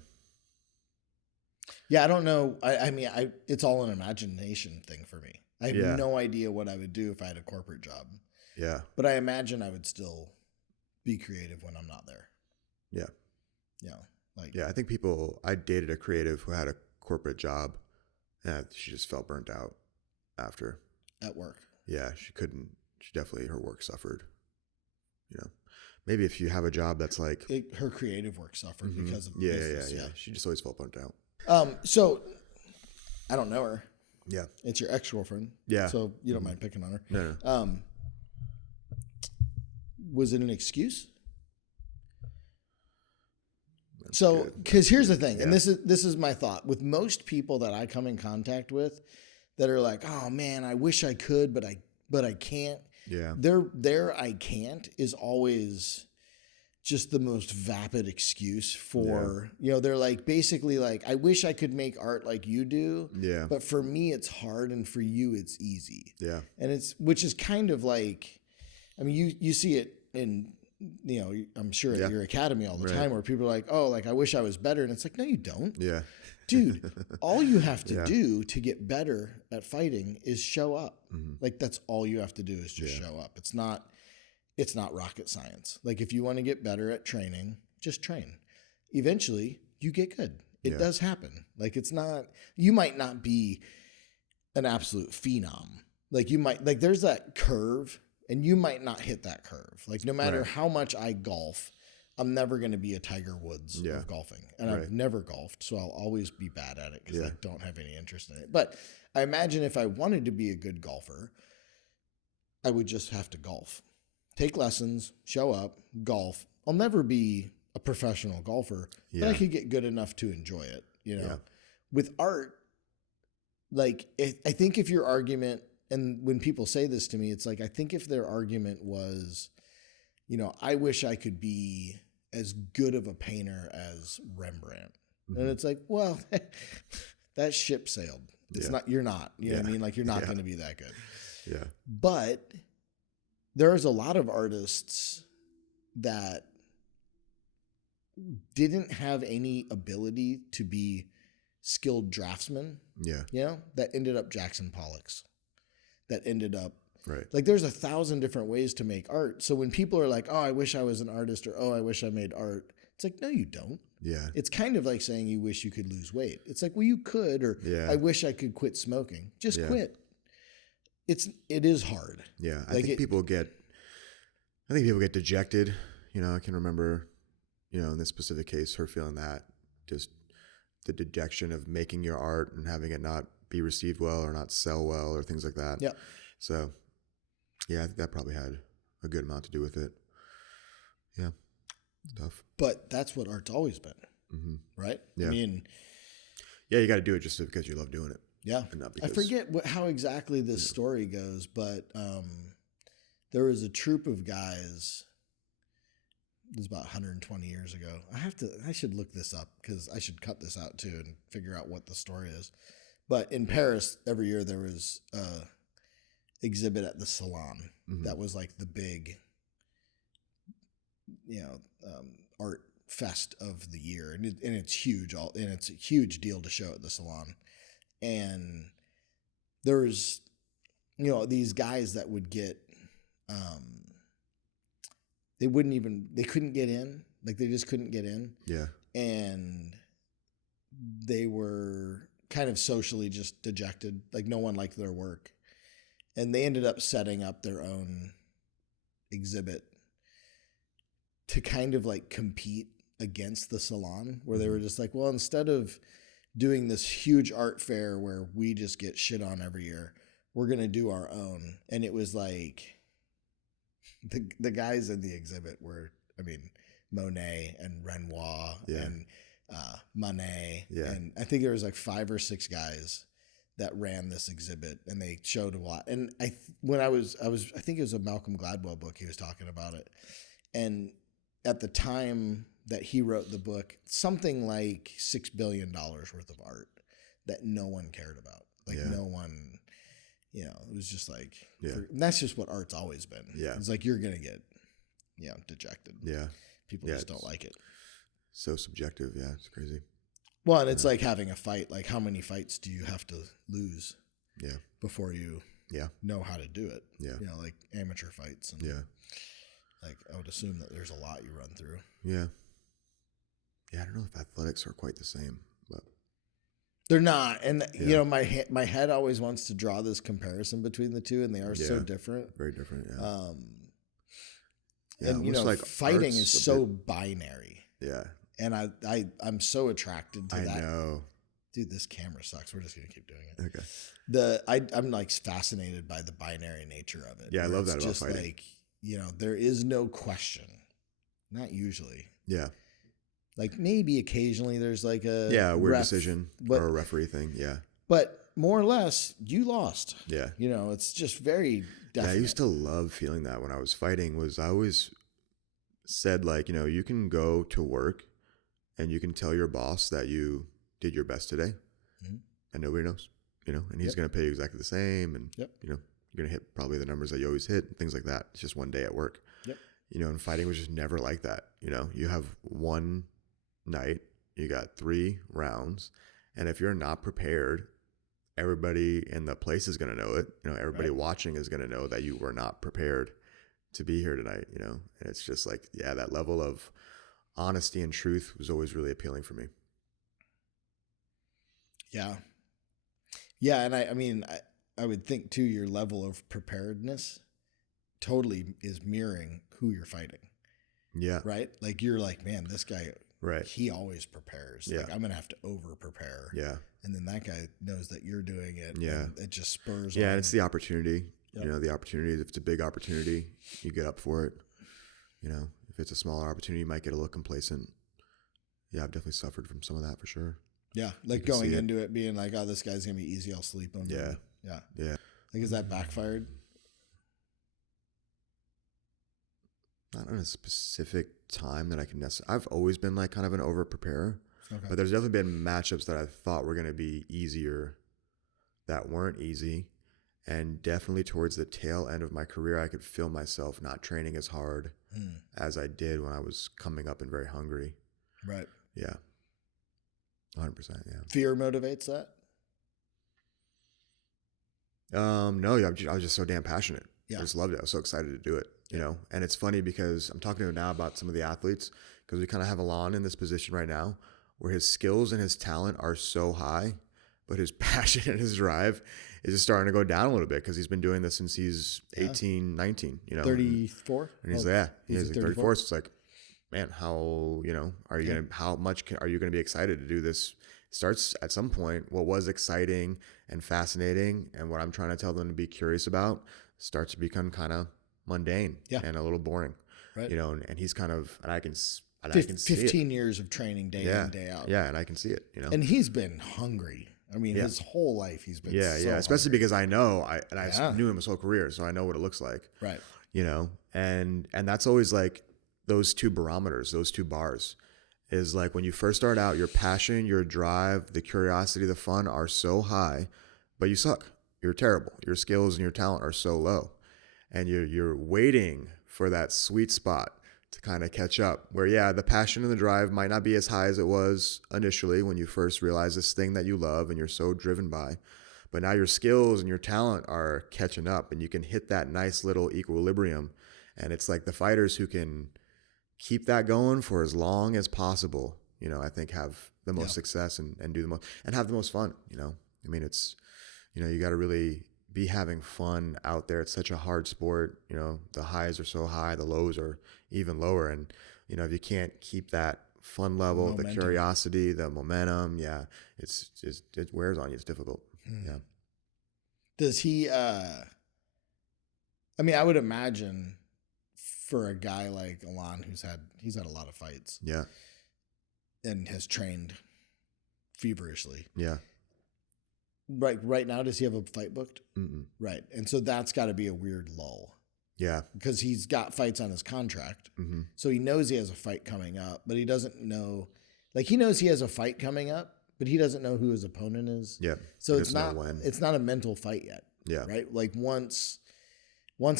Yeah. I don't know. I mean, it's all an imagination thing for me. I have no idea what I would do if I had a corporate job. Yeah. But I imagine I would still be creative when I'm not there. Yeah. You know, like, I think I dated a creative who had a corporate job and she just felt burnt out after. At work. Yeah. She definitely, her work suffered, you know, maybe if you have a job that's like. Her creative work suffered because of the business. Yeah. She just always felt burnt out. So I don't know her. Yeah. It's your ex-girlfriend. Yeah. So you don't mind picking on her. No. Was it an excuse? So, because here's the thing, and this is my thought with most people that I come in contact with that are like, oh man, I wish I could, but I can't. Yeah. Their I can't is always just the most vapid excuse for, you know, they're like, basically like, I wish I could make art like you do. Yeah. But for me, it's hard. And for you, it's easy. Yeah. And which is kind of like, I mean, you see it in, you know, I'm sure at your academy all the time where people are like, oh, like, I wish I was better. And it's like, no, you don't. Yeah. Dude, all you have to do to get better at fighting is show up. Like, that's all you have to do is just show up. It's not rocket science. Like, if you want to get better at training, just train. Eventually, you get good. It does happen. Like, you might not be an absolute phenom. Like, there's that curve. And you might not hit that curve. Like, no matter how much I golf, I'm never going to be a Tiger Woods of golfing. And I've never golfed, so I'll always be bad at it because I don't have any interest in it. But I imagine if I wanted to be a good golfer, I would just have to golf. Take lessons, show up, golf. I'll never be a professional golfer, but I could get good enough to enjoy it. You know, with art, like, I think if your argument, and when people say this to me, it's like, I think if their argument was, you know, I wish I could be as good of a painter as Rembrandt. And it's like, well, that ship sailed. It's not, you're not, you know what I mean? Like, you're not going to be that good. Yeah. But there's a lot of artists that didn't have any ability to be skilled draftsmen. Yeah. You know, that ended up Jackson Pollocks. That ended up like, there's 1,000 different ways to make art. So when people are like, oh, I wish I was an artist, or, oh, I wish I made art. It's like, no, you don't. Yeah. It's kind of like saying you wish you could lose weight. It's like, well, you could, or I wish I could quit smoking. Just quit. It is hard. Yeah. I think people get dejected. You know, I can remember, you know, in this specific case, her feeling that, just the dejection of making your art and having it not be received well or not sell well or things like that. Yeah. So, yeah, I think that probably had a good amount to do with it. Yeah. Tough. But that's what art's always been. Right? Yeah. I mean, yeah, you got to do it just because you love doing it. Yeah. And not because, I forget how exactly this story goes, but there was a troop of guys. It was about 120 years ago. I should look this up because I should cut this out too and figure out what the story is. But in Paris, every year there was a exhibit at the Salon that was like the big, you know, art fest of the year, and it's huge. And it's a huge deal to show at the salon. And there's, these guys that would get, they couldn't get in. Like they just couldn't get in. Yeah. And they were kind of socially just dejected. Like no one liked their work. And they ended up setting up their own exhibit to kind of like compete against the salon, where they were just like, well, instead of doing this huge art fair where we just get shit on every year, we're going to do our own. And it was like the guys in the exhibit were, Monet and Renoir and Monet. Yeah. And I think there was like 5 or 6 guys that ran this exhibit, and they showed a lot. And I think it was a Malcolm Gladwell book. He was talking about it. And at the time that he wrote the book, something like $6 billion worth of art that no one cared about. Like no one, it was just like, that's just what art's always been. Yeah. It's like, you're going to get, dejected. Yeah. People just don't like it. So subjective. Yeah. It's crazy. Well, and it's like having a fight. Like, how many fights do you have to lose before you know how to do it? Yeah. Like amateur fights. And like, I would assume that there's a lot you run through. Yeah. Yeah. I don't know if athletics are quite the same, but they're not. And, my head always wants to draw this comparison between the two, and they are so different. Very different. Yeah. And, fighting is so binary. Yeah. And I'm so attracted to that. I know. Dude, this camera sucks. We're just going to keep doing it. Okay. I'm like fascinated by the binary nature of it. Yeah, I love that about just fighting. Like, there is no question. Not usually. Yeah. Like maybe occasionally there's like a weird decision or a referee thing. Yeah. But more or less, you lost. Yeah. It's just very definite. Yeah, I used to love feeling that when I was fighting. I always said, like, you can go to work and you can tell your boss that you did your best today, and nobody knows, and he's going to pay you exactly the same. And, you're going to hit probably the numbers that you always hit and things like that. It's just one day at work, and fighting was just never like that. You have one night, you got 3 rounds. And if you're not prepared, everybody in the place is going to know it. Everybody watching is going to know that you were not prepared to be here tonight, and it's just like, that level of honesty and truth was always really appealing for me. Yeah. Yeah. And I would think too, your level of preparedness totally is mirroring who you're fighting. Yeah. Right. Like you're like, man, this guy, he always prepares. Yeah. Like I'm going to have to over prepare. Yeah. And then that guy knows that you're doing it. Yeah. And it just spurs. Yeah. on. And it's the opportunity, Yep. The opportunity, if it's a big opportunity, you get up for it. If it's a smaller opportunity, you might get a little complacent. Yeah. I've definitely suffered from some of that for sure. Yeah. Like going into it being like, oh, this guy's going to be easy. I'll sleep on him. Yeah. Yeah. Yeah. Like, is that backfired? Not on a specific time that I can necessarily. I've always been like kind of an over preparer, Okay. but there's definitely been matchups that I thought were going to be easier that weren't easy. And definitely towards the tail end of my career, I could feel myself not training as hard as I did when I was coming up and very hungry. Right. Yeah. 100%. Yeah. Fear motivates that? No, I was just so damn passionate. Yeah. I just loved it. I was so excited to do it, and it's funny because I'm talking to him now about some of the athletes, because we kind of have Alon in this position right now where his skills and his talent are so high, but his passion and his drive is just starting to go down a little bit because he's been doing this since he's 18, 19, 34? And he's he's like 34. So it's like, man, how, how much are you going to be excited to do this? Starts at some point, what was exciting and fascinating and what I'm trying to tell them to be curious about starts to become kind of mundane and a little boring, right. And he's kind of, and I can see 15 years of training day in, day out. Yeah. And I can see it, And he's been hungry. his whole life he's been especially because I know I knew him his whole career, so I know what it looks like. Right. And that's always like those 2 barometers, those 2 bars is like when you first start out, your passion, your drive, the curiosity, the fun are so high, but you suck. You're terrible. Your skills and your talent are so low. And you're waiting for that sweet spot to kind of catch up. Where, yeah, the passion and the drive might not be as high as it was initially when you first realize this thing that you love and you're so driven by. But now your skills and your talent are catching up, and you can hit that nice little equilibrium. And it's like the fighters who can keep that going for as long as possible, you know, I think have the most success and do the most and have the most fun, you know. I mean, it's, you know, you got to really be having fun out there. It's such a hard sport, you know, the highs are so high, the lows are even lower. And, you know, if you can't keep that fun level, momentum, the curiosity, the momentum, it wears on you. It's difficult. Yeah. Does he, I mean, I would imagine for a guy like Alon, he's had a lot of fights. Yeah. And has trained feverishly. Yeah. Right now, does he have a fight booked? Mm-mm. Right. And so that's got to be a weird lull. Yeah. Because he's got fights on his contract. Mm-hmm. So he knows he has a fight coming up, but he doesn't know, like he knows he has a fight coming up, but he doesn't know who his opponent is. Yeah. So it's not a mental fight yet. Yeah. Right. Like once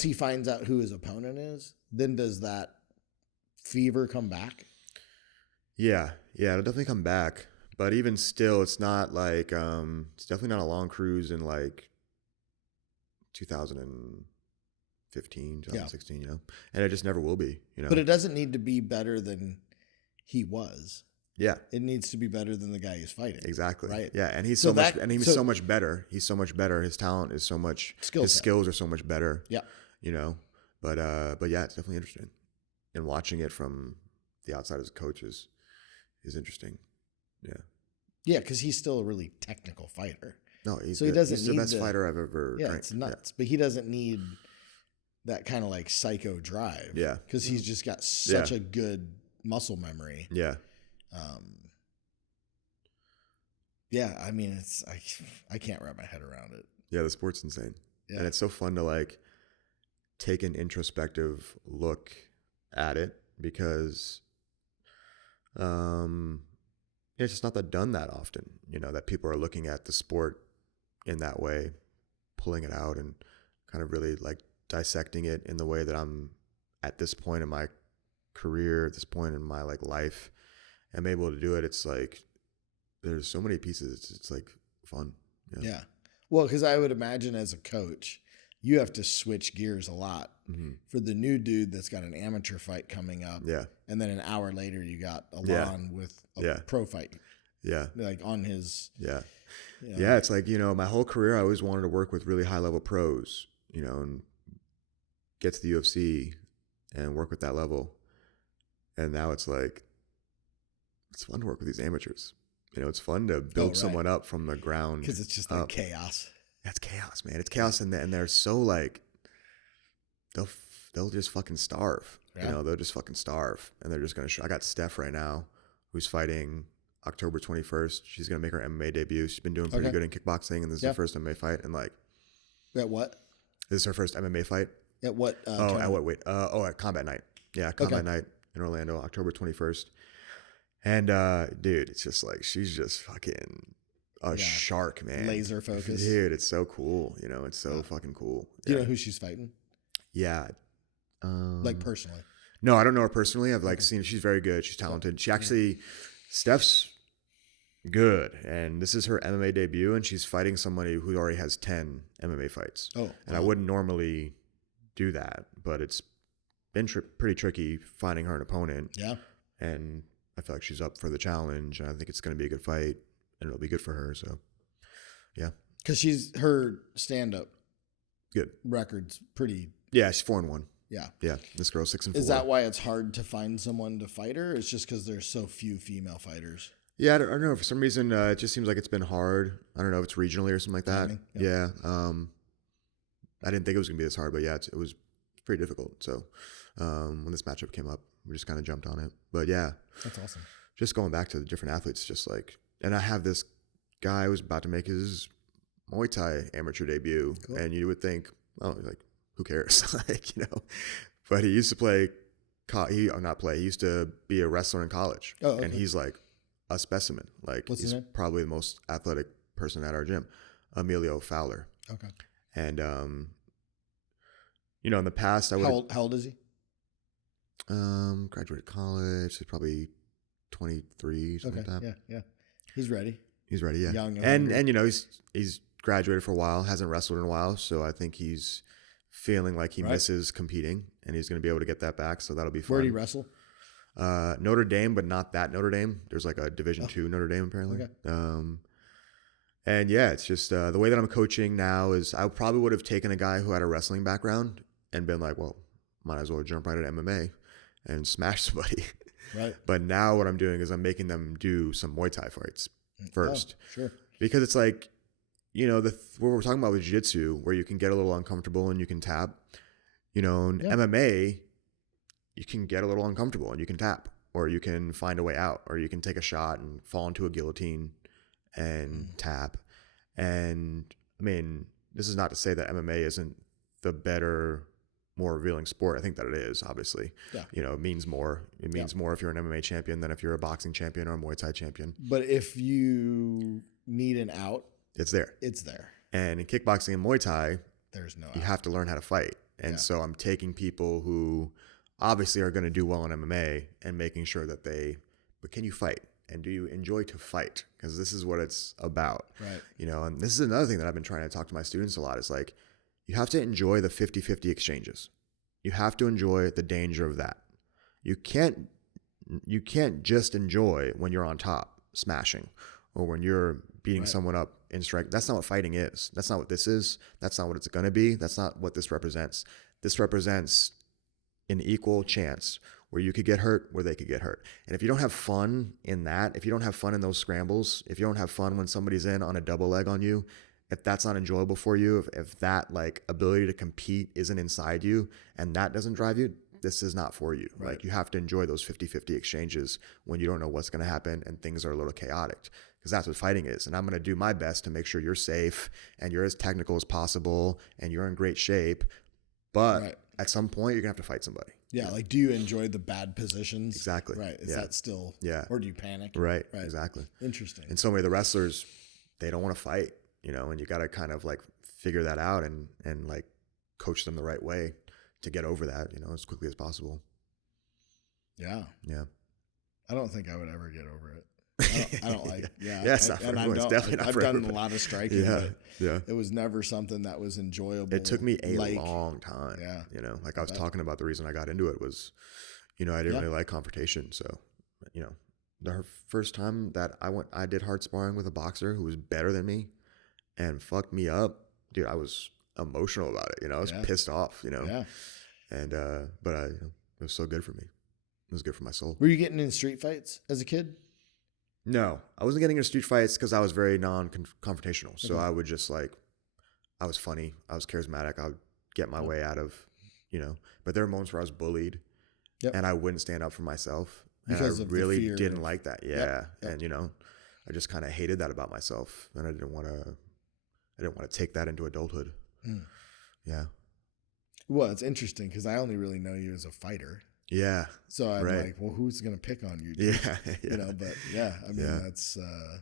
he finds out who his opponent is, then does that fever come back? Yeah. Yeah. It'll definitely come back. But even still, it's not like, it's definitely not a long cruise in like 2015, 2016, you know, and it just never will be, you know. But it doesn't need to be better than he was. Yeah. It needs to be better than the guy he's fighting. Exactly. Right. Yeah. And he's so much better. He's so much better. His talent is so much, his skills are so much better. Yeah. You know, but yeah, it's definitely interesting. And watching it from the outside as a coach is interesting. Yeah. Yeah, because he's still a really technical fighter. No, he's the best fighter I've ever trained. It's nuts. Yeah. But he doesn't need that kind of like psycho drive. Yeah. Because he's just got such a good muscle memory. Yeah. Yeah, I mean, I can't wrap my head around it. Yeah, the sport's insane. Yeah. And it's so fun to like take an introspective look at it because it's just not done that often, you know, that people are looking at the sport in that way, pulling it out and kind of really like dissecting it in the way that I'm at this point in my career, at this point in my like life, I'm able to do it. It's like, there's so many pieces. It's like fun. Yeah. Well, because I would imagine as a coach, you have to switch gears a lot for the new dude that's got an amateur fight coming up. Yeah. And then an hour later, you got Alon with a pro fight. Yeah. Like on his. Yeah. Yeah. It's like, you know, my whole career, I always wanted to work with really high level pros, you know, and get to the UFC and work with that level. And now it's like, it's fun to work with these amateurs. You know, it's fun to build someone up from the ground. Because it's just like chaos. That's chaos, man. It's chaos. And they're so like, they'll just fucking starve. Yeah. You know, they'll just fucking starve. And they're just going to I got Steph right now, who's fighting October 21st. She's going to make her MMA debut. She's been doing pretty good in kickboxing. And this is her first MMA fight. And like. At what? This is her first MMA fight. At what? At what weight? At Combat Night. Yeah, Combat Night in Orlando, October 21st. And dude, it's just like she's just fucking a shark, man. Laser focus. Dude, it's so cool. You know, it's so fucking cool. Do you know who she's fighting? Yeah. Like personally? No, I don't know her personally. I've like seen she's very good. She's talented. She actually Steph's good. And this is her MMA debut and she's fighting somebody who already has 10 MMA fights. Oh. And I wouldn't normally do that, but it's been pretty tricky finding her an opponent. Yeah. And I feel like she's up for the challenge, and I think it's going to be a good fight, and it'll be good for her. So, yeah, because her stand-up good record's pretty. Yeah, she's 4-1. Yeah, yeah. This girl's 6-4. Is that why it's hard to find someone to fight her? It's just because there's so few female fighters. Yeah, I don't know. For some reason, it just seems like it's been hard. I don't know if it's regionally or something like that. Yeah. I didn't think it was going to be this hard, but yeah, it was pretty difficult. So, when this matchup came up, we just kind of jumped on it. But yeah. That's awesome. Just going back to the different athletes, just like, and I have this guy who's about to make his Muay Thai amateur debut. Cool. And you would think, oh, like, who cares? Like, you know, but he used to play, he used to be a wrestler in college. Oh, okay. And he's like a specimen. Like, what's he's his name? Probably the most athletic person at our gym, Emilio Fowler. Okay. And, you know, in the past, I would. How old is he? Graduated college. He's probably 23, something like that. Yeah. He's ready. He's ready, yeah. Young and you know, he's graduated for a while, hasn't wrestled in a while, so I think he's feeling like he misses competing, and he's going to be able to get that back, so that'll be fun. Where did he wrestle? Notre Dame, but not that Notre Dame. There's like a Division II Notre Dame, apparently. Okay. And yeah, it's just the way that I'm coaching now is I probably would have taken a guy who had a wrestling background and been like, well, might as well jump right at MMA and smash somebody. Right. But now what I'm doing is I'm making them do some Muay Thai fights first. Oh, sure. Because it's like, you know, what we're talking about with jiu-jitsu, where you can get a little uncomfortable and you can tap. You know, in MMA, you can get a little uncomfortable and you can tap, or you can find a way out, or you can take a shot and fall into a guillotine and tap. And I mean, this is not to say that MMA isn't the better, more revealing sport. I think that it is, obviously. Yeah. You know, it means more. It means more if you're an MMA champion than if you're a boxing champion or a Muay Thai champion. But if you need an out, it's there. It's there. And in kickboxing and Muay Thai, there's no out. You have to learn how to fight. And so I'm taking people who obviously are going to do well in MMA and making sure that but can you fight? And do you enjoy to fight? Because this is what it's about. Right. You know, and this is another thing that I've been trying to talk to my students a lot is like, you have to enjoy the 50-50 exchanges. You have to enjoy the danger of that. You can't just enjoy when you're on top smashing or when you're beating someone up in strike. That's not what fighting is. That's not what this is. That's not what it's going to be. That's not what this represents. This represents an equal chance where you could get hurt, where they could get hurt. And if you don't have fun in that, if you don't have fun in those scrambles, if you don't have fun when somebody's in on a double leg on you, if that's not enjoyable for you, if that like ability to compete isn't inside you and that doesn't drive you, this is not for you. Right. Like you have to enjoy those 50-50 exchanges when you don't know what's going to happen and things are a little chaotic, because that's what fighting is. And I'm going to do my best to make sure you're safe and you're as technical as possible and you're in great shape. But at some point, you're going to have to fight somebody. Yeah, like, do you enjoy the bad positions? Exactly. Right. Is that still, or do you panic? Right, exactly. Interesting. And so many of the wrestlers, they don't want to fight, you know, and you got to kind of like figure that out and like coach them the right way to get over that, you know, as quickly as possible. Yeah. Yeah. I don't think I would ever get over it. I don't like, it's not for everyone. It's definitely not for everyone. I've done a lot of striking, but it was never something that was enjoyable. It took me a long time. Yeah. You know, like I was talking about, the reason I got into it was, you know, I didn't really like confrontation. So, you know, the first time that I did hard sparring with a boxer who was better than me and fucked me up, dude, I was emotional about it. You know, I was pissed off, you know. Yeah. And, but it was so good for me. It was good for my soul. Were you getting in street fights as a kid? No, I wasn't getting into street fights because I was very non-confrontational. So I would just like, I was funny. I was charismatic. I would get my way out of, you know, but there were moments where I was bullied and I wouldn't stand up for myself. Because and I really didn't like that. Yeah. And, you know, I just kind of hated that about myself. And I didn't want to take that into adulthood. Mm. Yeah. Well, it's interesting because I only really know you as a fighter. Yeah. So I'm like, well, who's going to pick on you? Dude? Yeah. You know, but I mean, that's the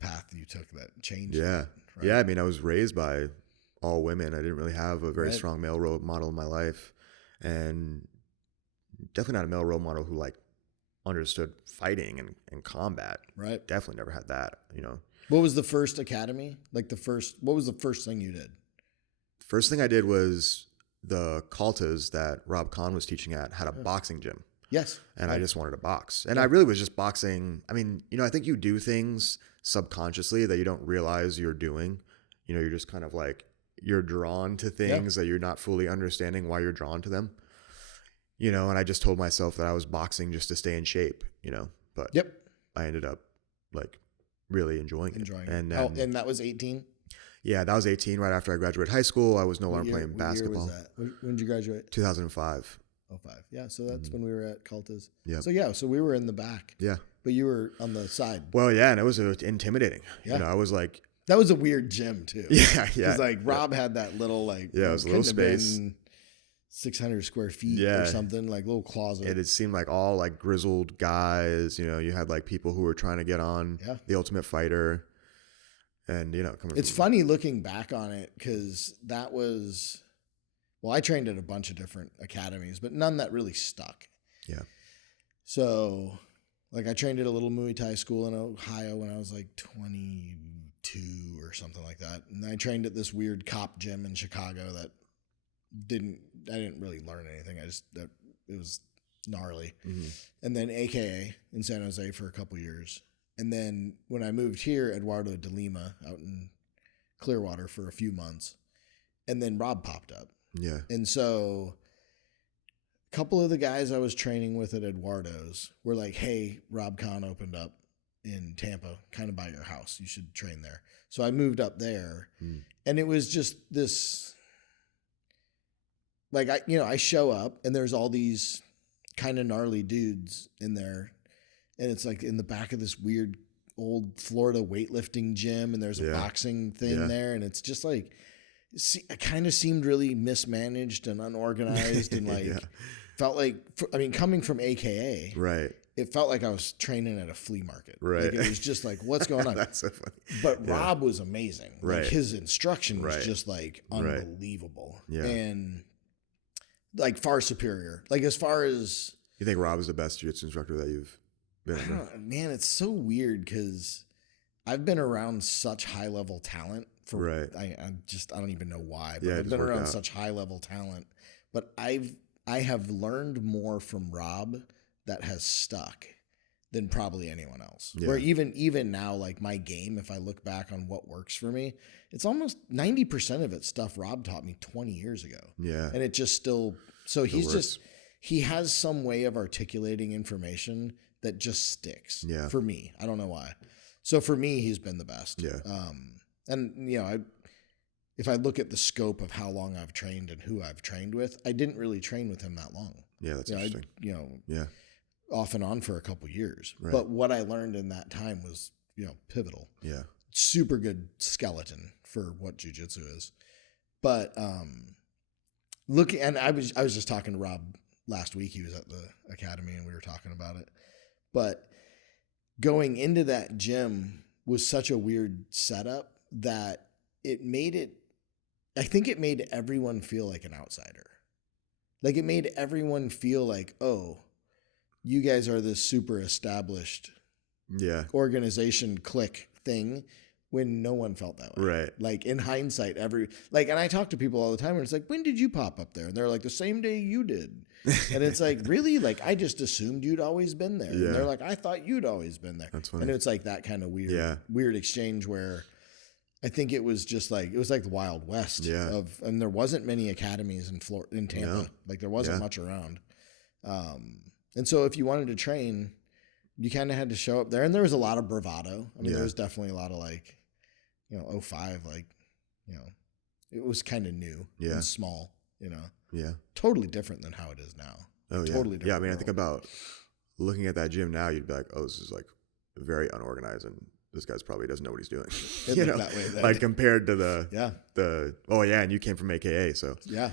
path you took that changed. Yeah. Right? Yeah. I mean, I was raised by all women. I didn't really have a very strong male role model in my life, and definitely not a male role model who like understood fighting and combat. Right. Definitely never had that, you know. What was the first academy? What was the first thing you did? First thing I did was the Kaltas that Rob Kahn was teaching at had a boxing gym. Yes. And I just wanted to box. And I really was just boxing. I mean, you know, I think you do things subconsciously that you don't realize you're doing. You know, you're just kind of like, you're drawn to things that you're not fully understanding why you're drawn to them. You know, and I just told myself that I was boxing just to stay in shape, you know. But I ended up like really enjoying it. And and that was 18? Yeah, that was 18, right after I graduated high school. I was no longer playing basketball. What year was that? When did you graduate? 2005. 05. Yeah, so that's when we were at Kaltas. Yeah. So we were in the back. Yeah. But you were on the side. Well, yeah, and it was intimidating. Yeah. You know, I was like... That was a weird gym, too. Yeah. Because, like, Rob had that little, like... Yeah, it was a little space. 600 square feet or something, like little closet. It seemed like all, like, grizzled guys. You know, you had, like, people who were trying to get on The Ultimate Fighter. And, you know, it's funny looking back on it because that was well, I trained at a bunch of different academies, but none that really stuck. Yeah. So like I trained at a little Muay Thai school in Ohio when I was like 22 or something like that. And I trained at this weird cop gym in Chicago that I didn't really learn anything. It was gnarly. Mm-hmm. And then AKA in San Jose for a couple years. And then when I moved here, Eduardo de Lima out in Clearwater for a few months. And then Rob popped up. Yeah. And so a couple of the guys I was training with at Eduardo's were like, hey, Rob Kahn opened up in Tampa, kind of by your house. You should train there. So I moved up there. And it was just this, like, I show up and there's all these kind of gnarly dudes in there. And it's like in the back of this weird old Florida weightlifting gym. And there's a boxing thing there. And it's just like, it kind of seemed really mismanaged and unorganized and like felt like, I mean, coming from AKA, right, it felt like I was training at a flea market. Right. Like it was just like, what's going on? That's so funny. But Rob was amazing. Right. Like his instruction was just like unbelievable. Yeah. And like far superior. Like as far as, you think Rob is the best jiu-jitsu instructor that you've been under? Man, it's so weird because I've been around such high level talent for I don't even know why, but I've been around such high level talent, but I have learned more from Rob that has stuck than probably anyone else. Yeah. Where even now, like my game, if I look back on what works for me, it's almost 90% of it stuff Rob taught me 20 years ago. Yeah. And it just still, so he has some way of articulating information that just sticks for me. I don't know why. So for me, he's been the best. Yeah. And if I look at the scope of how long I've trained and who I've trained with, I didn't really train with him that long. Yeah, that's interesting. Off and on for a couple years. Right. But what I learned in that time was, pivotal. Yeah. Super good skeleton for what jiu-jitsu is. But and I was just talking to Rob last week. He was at the academy and we were talking about it. But going into that gym was such a weird setup that I think it made everyone feel like an outsider. Like it made everyone feel like, oh, you guys are this super established organization clique thing, when no one felt that way. Right. Like in hindsight, and I talk to people all the time and it's like, when did you pop up there? And they're like, the same day you did. And it's like, really? Like, I just assumed you'd always been there. Yeah. And they're like, I thought you'd always been there. That's funny. And it's like that kind of weird exchange where I think it was just like, it was like the Wild West and there wasn't many academies in Tampa. No. Like there wasn't much around. And so if you wanted to train, you kind of had to show up there, and there was a lot of bravado. I mean, there was definitely a lot of like, 05, like, it was kind of new and small, totally different than how it is now. Oh yeah. Totally different. Yeah. I mean, I think about looking at that gym now, you'd be like, oh, this is like very unorganized and this guy's probably doesn't know what he's doing. That way, like compared to and you came from AKA. So yeah.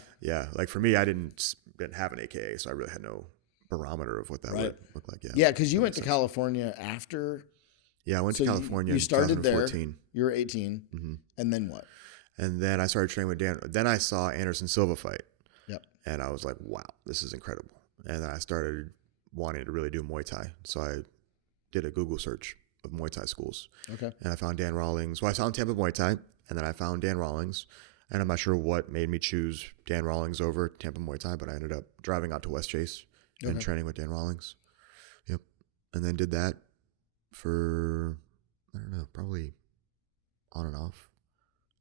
Like for me, I didn't have an AKA, so I really had no barometer of what that would look like. Yeah. Cause you went to California after. Yeah. I went to California. You started there. You were 18. Mm-hmm. And then what? And then I started training with Dan. Then I saw Anderson Silva fight. Yep. And I was like, wow, this is incredible. And then I started wanting to really do Muay Thai. So I did a Google search of Muay Thai schools. Okay. And I found Dan Rawlings. Well, I found Tampa Muay Thai, and then I found Dan Rawlings. And I'm not sure what made me choose Dan Rawlings over Tampa Muay Thai, but I ended up driving out to West Chase and training with Dan Rawlings. Yep. And then did that for, I don't know, probably on and off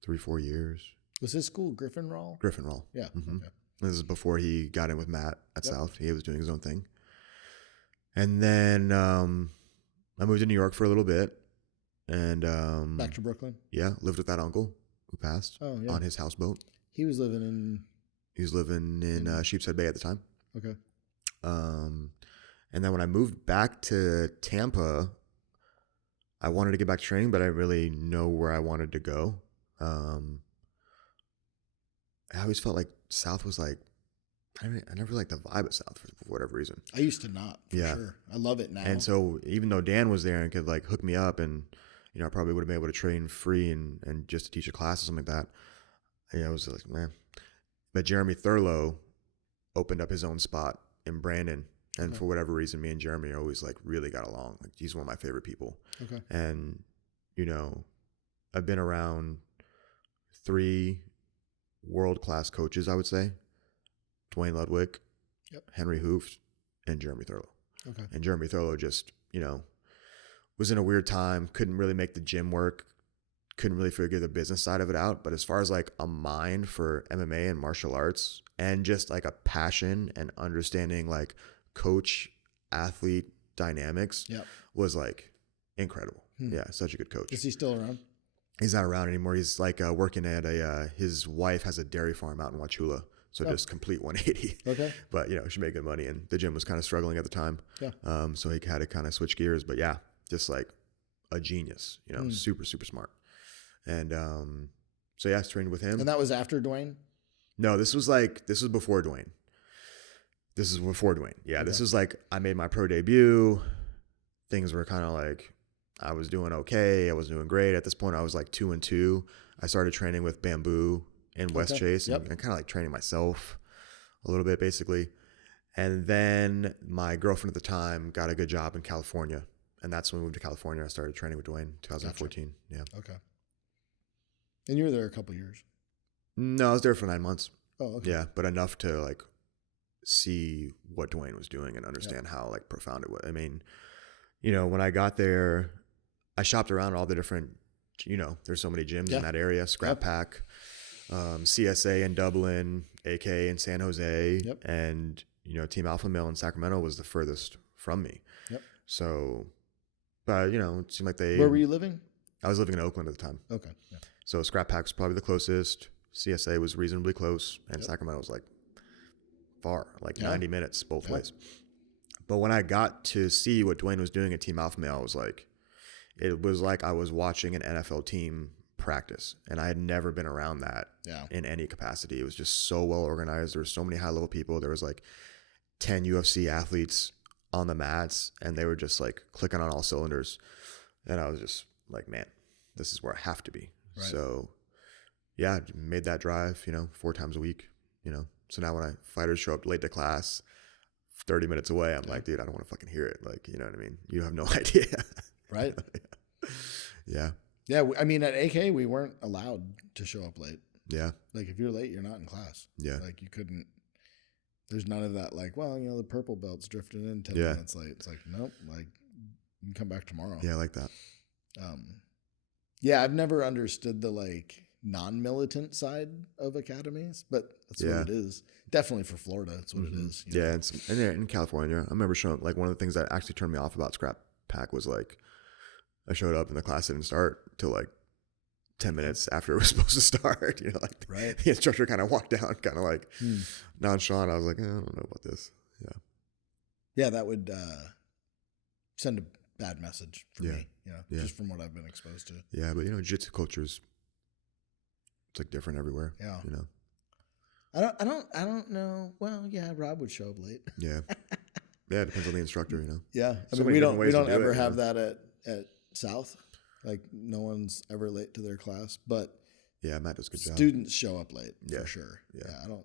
3-4 years. Was his school Griffin Rawl? Griffin Rawl. Yeah. Mm-hmm. Okay. This is before he got in with Matt at South. He was doing his own thing. And then I moved to New York for a little bit. And back to Brooklyn? Yeah. Lived with that uncle who passed on his houseboat. He was living in Sheepshead Bay at the time. Okay. And then when I moved back to Tampa, I wanted to get back to training, but I didn't really know where I wanted to go. I always felt like South was like, I never liked the vibe of South for whatever reason. I used to not, for sure. I love it now. And so even though Dan was there and could like hook me up and, I probably would have been able to train free and just to teach a class or something like that. I was like, man. But Jeremy Thurlow opened up his own spot in Brandon. And for whatever reason, me and Jeremy always like really got along. Like he's one of my favorite people. Okay. And, you know, I've been around 3 world-class coaches, I would say. Dwayne Ludwig, Henry Hooft, and Jeremy Thurlow. Okay. And Jeremy Thurlow just, you know, was in a weird time, couldn't really make the gym work, couldn't really figure the business side of it out. But as far as like a mind for MMA and martial arts and just like a passion and understanding like coach athlete dynamics was like incredible. Yeah, such a good coach. Is he still around? He's not around anymore. He's like working at his wife has a dairy farm out in Wauchula. So just complete 180. Okay. But, you know, she made good money and the gym was kind of struggling at the time. Yeah. So he had to kind of switch gears. But yeah, just like a genius, you know, super, super smart. And so yeah, I trained with him. And that was after Dwayne? No, this was before Dwayne. Yeah. Okay. This was like, I made my pro debut. Things were kind of like, I was doing okay. I was doing great. At this point, I was like 2-2. I started training with Bamboo in West Chase and kind of like training myself a little bit basically. And then my girlfriend at the time got a good job in California. And that's when we moved to California. I started training with Dwayne 2014. Gotcha. Yeah. Okay. And you were there a couple of years? No, I was there for 9 months. Oh, okay. Yeah. But enough to like see what Dwayne was doing and understand how like profound it was. I mean, you know, when I got there, I shopped around all the different, you know, there's so many gyms in that area, Scrap Pack, CSA in Dublin, AK in San Jose, and, you know, Team Alpha Male in Sacramento was the furthest from me. Yep. So, but, you know, it seemed like Where were you living? I was living in Oakland at the time. Okay. Yeah. So Scrap Pack was probably the closest. CSA was reasonably close. And Sacramento was like far, like 90 minutes both ways. But when I got to see what Dwayne was doing at Team Alpha Male, I was like, it was like I was watching an NFL team practice, and I had never been around that in any capacity. It was just so well organized. There were so many high level people. There was like 10 UFC athletes on the mats, and they were just like clicking on all cylinders. And I was just like, man, this is where I have to be. Right. So yeah, made that drive, you know, 4 times a week, you know. So now when fighters show up late to class, 30 minutes away, I'm like, dude, I don't want to fucking hear it. Like, you know what I mean? You have no idea. Right. Yeah. Yeah. I mean, at AK, we weren't allowed to show up late. Yeah. Like, if you're late, you're not in class. Yeah. Like, you couldn't, there's none of that, like, well, you know, the purple belt's drifting in 10 minutes late. It's like, nope, like, you can come back tomorrow. Yeah, I like that. Yeah, I've never understood the, like, non-militant side of academies, but that's what it is. Definitely for Florida, that's what it is. You know? And in California, I remember showing, like, one of the things that actually turned me off about Scrap Pack was, like, I showed up and the class didn't start till like 10 minutes after it was supposed to start. You know, like the instructor kind of walked down, kind of like nonchalant. I was like, I don't know about this. Yeah. Yeah, that would send a bad message for me, you know, just from what I've been exposed to. Yeah, but you know, jiu-jitsu culture's, it's like different everywhere. Yeah. You know. I don't know. Well, yeah, Rob would show up late. Yeah. Yeah, it depends on the instructor, you know. Yeah. I mean, we don't ever have that at South. Like, no one's ever late to their class, but yeah, Matt does a good job. Students show up late for sure. Yeah. I don't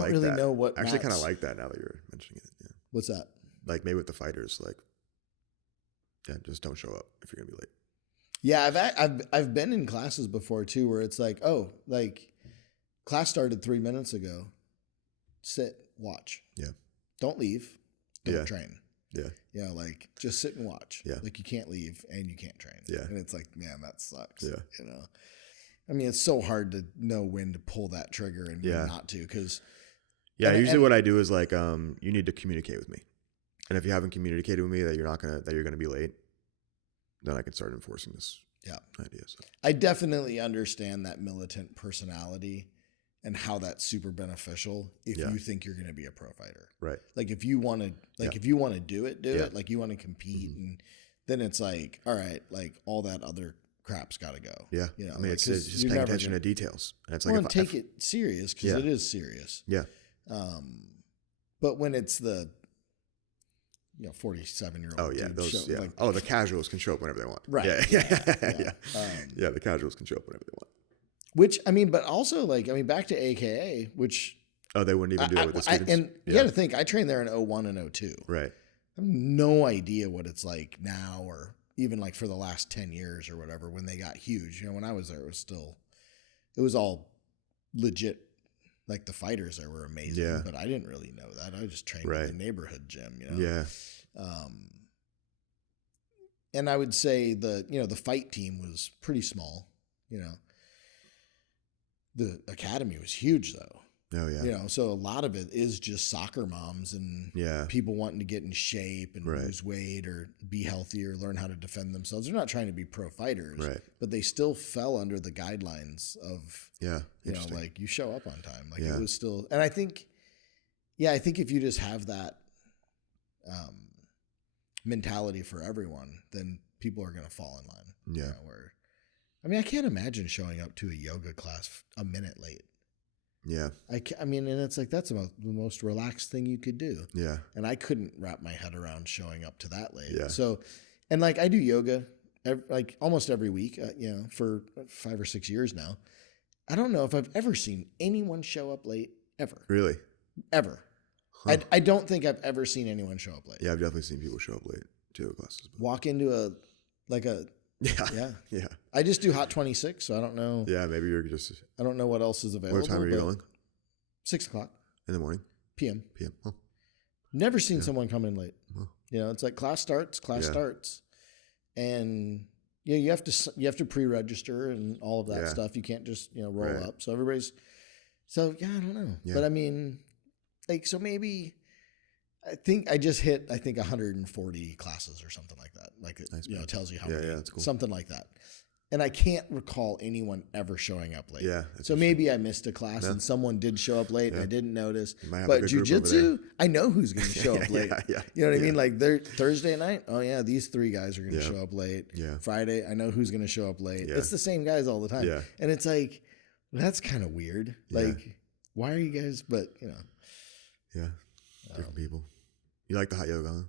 like really that. know what I actually kind of like that now that you're mentioning it. Yeah. What's that? Like, maybe with the fighters, like, yeah, just don't show up if you're gonna be late. Yeah, I've been in classes before too, where it's like, oh, like, class started 3 minutes ago. Sit, watch. Yeah. Don't leave. Don't train. Yeah. You know, like, just sit and watch. Yeah. Like, you can't leave and you can't train. Yeah. And it's like, man, that sucks. Yeah. You know, I mean, it's so hard to know when to pull that trigger and when not to, because. Yeah. Usually what I do is like, you need to communicate with me. And if you haven't communicated with me that you're going to be late, then I can start enforcing this idea. So I definitely understand that militant personality and how that's super beneficial if you think you're going to be a pro fighter. Right. Like, if you want to, if you want to do it, like, you want to compete, and then it's like, all right, like, all that other crap's got to go. Yeah. You know, I mean, it's just paying attention to details. And it's like, well, take it serious, because it is serious. Yeah. But when it's the, 47-year-old. Oh yeah. The casuals can show up whenever they want. Right. Yeah. The casuals can show up whenever they want. Which, I mean, but also like, I mean, back to AKA, which Oh, they wouldn't even do it with the students? and you got to think, I trained there in 01 and 02. Right. I have no idea what it's like now, or even like for the last 10 years or whatever, when they got huge. You know, when I was there, it was all legit. Like the fighters there were amazing, Yeah. but I didn't really know that. I just trained in the neighborhood gym, you know? Yeah. And I would say the fight team was pretty small, you know. The academy was huge though. Oh yeah. You know, so a lot of it is just soccer moms and people wanting to get in shape and lose weight or be healthy or learn how to defend themselves. They're not trying to be pro fighters, but they still fell under the guidelines of, you know, like you show up on time. Like it was still, and I think if you just have that mentality for everyone, then people are going to fall in line. Yeah. You know, I mean, I can't imagine showing up to a yoga class a minute late. Yeah. I mean, and it's like, that's the most relaxed thing you could do. Yeah. And I couldn't wrap my head around showing up to that late. Yeah. So, and like I do yoga like almost every week, you know, for 5 or 6 years now. I don't know if I've ever seen anyone show up late ever. Really? Ever. Huh. I don't think I've ever seen anyone show up late. Yeah, I've definitely seen people show up late to yoga classes. Walk into Yeah. I just do Hot 26, so I don't know. Yeah, maybe you're just. I don't know what else is available. What time are you going? 6 o'clock in the morning. PM. Oh. Never seen someone come in late. Oh. You know, it's like class starts, and you have to pre-register and all of that stuff. You can't just roll up. So I don't know. Yeah. But I mean, like, so maybe. I think I just hit 140 classes or something like that. Like it, it tells you how many. Yeah, that's cool. Something like that. And I can't recall anyone ever showing up late. Yeah. So maybe I missed a class and someone did show up late and I didn't notice. But jiu-jitsu, I know who's going to show up late. You know what I mean? Like Thursday night, oh yeah, these 3 guys are going to show up late. Yeah. Friday, I know who's going to show up late. Yeah. It's the same guys all the time. Yeah. And it's like, that's kind of weird. Like, why are you guys, but Yeah. Different people. You like the hot yoga, huh?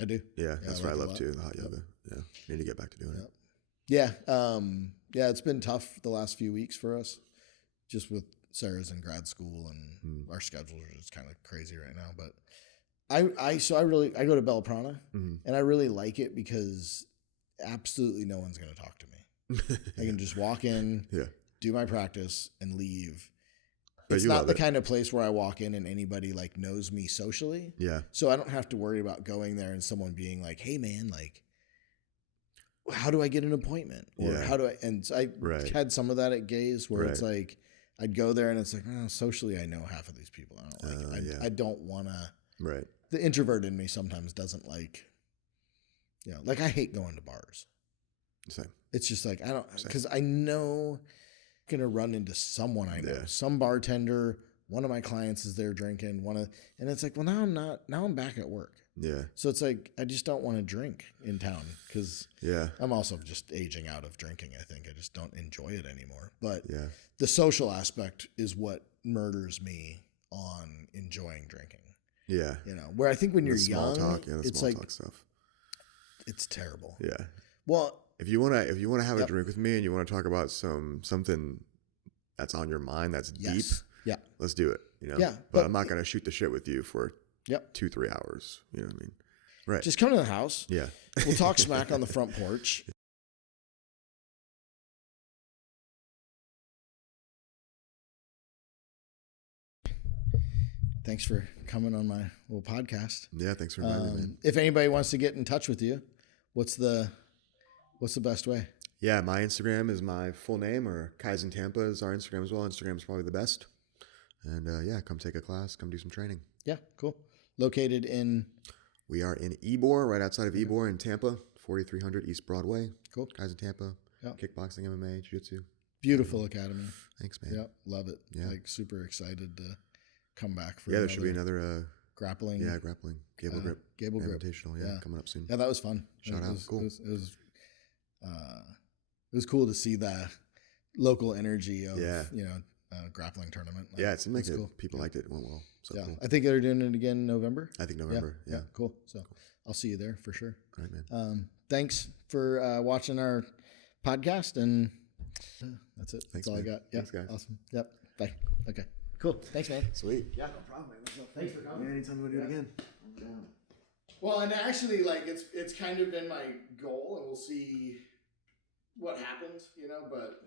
I do. Yeah, that's what I love too, the hot yoga. Yeah. Need to get back to doing it. Yeah. Yeah, it's been tough the last few weeks for us, just with Sarah's in grad school and our schedules are just kind of crazy right now. But I go to Bella Prana and I really like it because absolutely no one's going to talk to me. I can just walk in, do my practice and leave. It's not the kind of place where I walk in and anybody like knows me socially. Yeah. So I don't have to worry about going there and someone being like, "Hey man, like, how do I get an appointment?" Or how do I? And so I had some of that at Gaze where it's like, I'd go there and it's like, oh, socially, I know half of these people. I don't like it. I don't want to. Right. The introvert in me sometimes doesn't like, like I hate going to bars. Same. It's just like, I don't, because I know I'm going to run into someone I know, some bartender, one of my clients is there drinking, and it's like, well, now I'm back at work. Yeah. So it's like, I just don't want to drink in town because I'm also just aging out of drinking. I think I just don't enjoy it anymore. But the social aspect is what murders me on enjoying drinking. Yeah. Where I think when you're young, it's like, stuff. It's terrible. Yeah. Well, if you want to have a drink with me and you want to talk about something that's on your mind that's deep, let's do it. Yeah. But I'm not going to shoot the shit with you for 2-3 hours. You know what I mean? Right. Just come to the house. Yeah. We'll talk smack on the front porch. Thanks for coming on my little podcast. Yeah, thanks for inviting me. If anybody wants to get in touch with you, what's the best way? Yeah, my Instagram is my full name, or Kaizen Tampa is our Instagram as well. Instagram is probably the best. And come take a class, come do some training. Yeah, cool. Located in? We are in Ybor, right outside of Ybor in Tampa, 4300 East Broadway. Cool. Kaizen Tampa, kickboxing, MMA, jiu-jitsu. Beautiful academy. Thanks, man. Yep, love it. Yeah. Like super excited to come back for there should be another grappling. Yeah, grappling. Gable grip. Gable grip. Invitational, coming up soon. Yeah, that was fun. Shout out. Cool. It was cool to see the local energy of grappling tournament. It seemed like cool. People liked it. It went well. So cool. I think they're doing it again in November. I think November. Yeah. Cool. So I'll see you there for sure. All right, man. Thanks for watching our podcast, and That's it. Thanks, That's all man. I got. Yeah. Thanks, guys. Awesome. Yep. Bye. Okay. Cool. Thanks, man. Sweet. Yeah, no problem, man. Thanks for coming. Yeah, anytime you want to do it again. Well, and actually, like it's kind of been my goal, and we'll see what happens, but